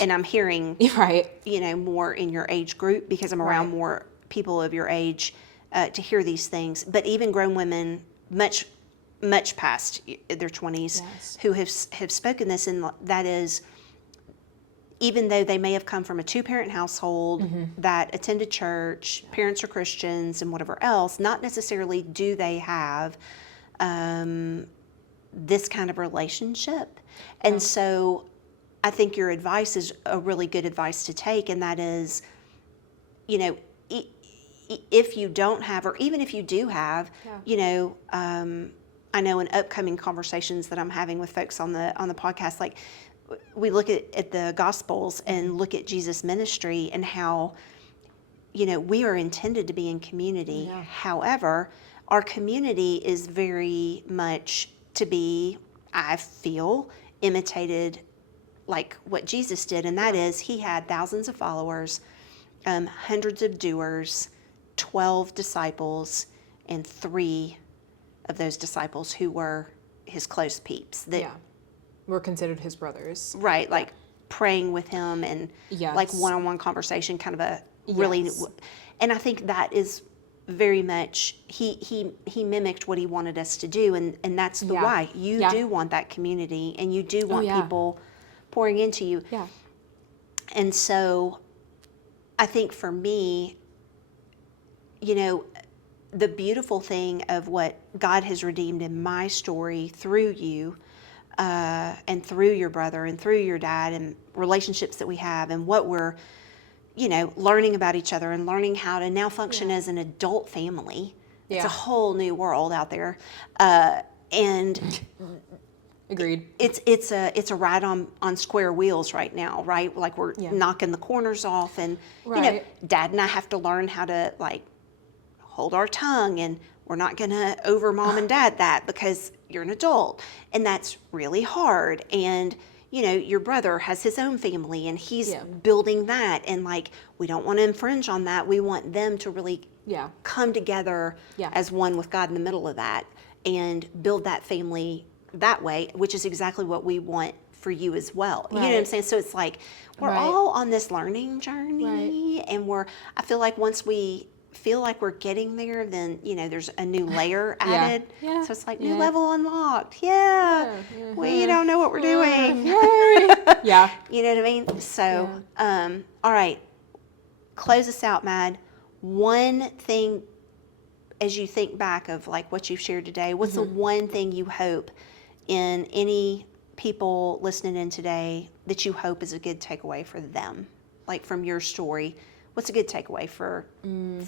and I'm hearing, right. more in your age group because I'm around Right. more people of your age to hear these things. But even grown women, much past their 20s, Yes. who have spoken this, and that is, even though they may have come from a two-parent household that attended church, parents are Christians and whatever else, not necessarily do they have this kind of relationship. And so I think your advice is a really good advice to take, and that is, if you don't have, or even if you do have, I know in upcoming conversations that I'm having with folks on the podcast, like we look at the Gospels and look at Jesus' ministry and how, we are intended to be in community. Yeah. However, our community is very much to be, I feel, imitated like what Jesus did. And that is, he had thousands of followers, hundreds of doers, 12 disciples, and 3 of those disciples who were his close peeps. That Were considered his brothers. Right, like praying with him and like one-on-one conversation, kind of a really, and I think that is very much, he mimicked what he wanted us to do, and that's the why. You do want that community, and you do want people pouring into you. Yeah. And so I think for me, the beautiful thing of what God has redeemed in my story through you, and through your brother and through your dad, and relationships that we have, and what we're, learning about each other and learning how to now function as an adult family. It's a whole new world out there. And agreed. It's a ride on square wheels right now, right? Like we're knocking the corners off, and Dad and I have to learn how to like hold our tongue, and we're not going to over mom and dad that because you're an adult, and that's really hard. And your brother has his own family, and he's building that, and like we don't want to infringe on that. We want them to really come together as one with God in the middle of that, and build that family that way, which is exactly what we want for you as well. You know what I'm saying? So it's like we're all on this learning journey, and I feel like once we feel like we're getting there, then there's a new layer added. So it's like new level unlocked. We don't know what we're doing. You know what I mean? So all right, close us out, Mad. One thing, as you think back of like what you've shared today, what's the one thing you hope in any people listening in today that you hope is a good takeaway for them, like from your story? What's a good takeaway for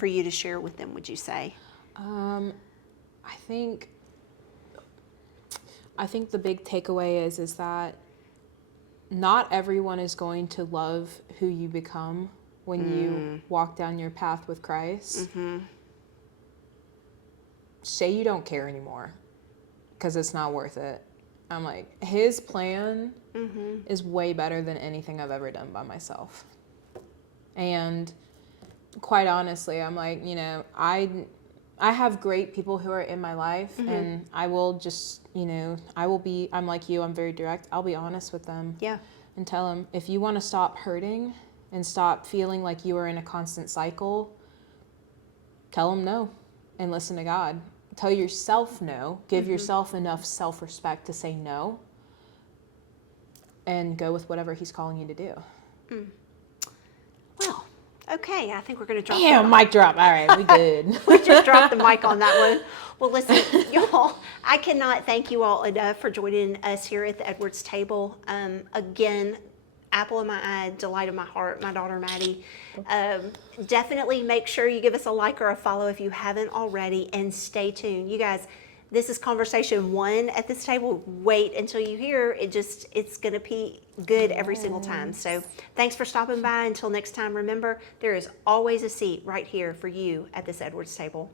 you to share with them, would you say? I think the big takeaway is that not everyone is going to love who you become when you walk down your path with Christ. Say you don't care anymore because it's not worth it. I'm like, his plan is way better than anything I've ever done by myself. And quite honestly, I'm like, I have great people who are in my life, and I will just, I'm like you, I'm very direct. I'll be honest with them. And tell them, if you want to stop hurting and stop feeling like you are in a constant cycle, tell them no and listen to God. Tell yourself no. Give yourself enough self-respect to say no, and go with whatever he's calling you to do. Well, okay, I think we're going to drop mic drop. All right, we did. We just dropped the mic on that one. Well, listen, y'all, I cannot thank you all enough for joining us here at the Edwards table. Again, apple of my eye, delight of my heart, my daughter Maddie. Definitely make sure you give us a like or a follow if you haven't already, and stay tuned. You guys, this is conversation 1 at this table. Wait until you hear it. It's going to be good every single time. So thanks for stopping by. Until next time, remember, there is always a seat right here for you at this Edwards table.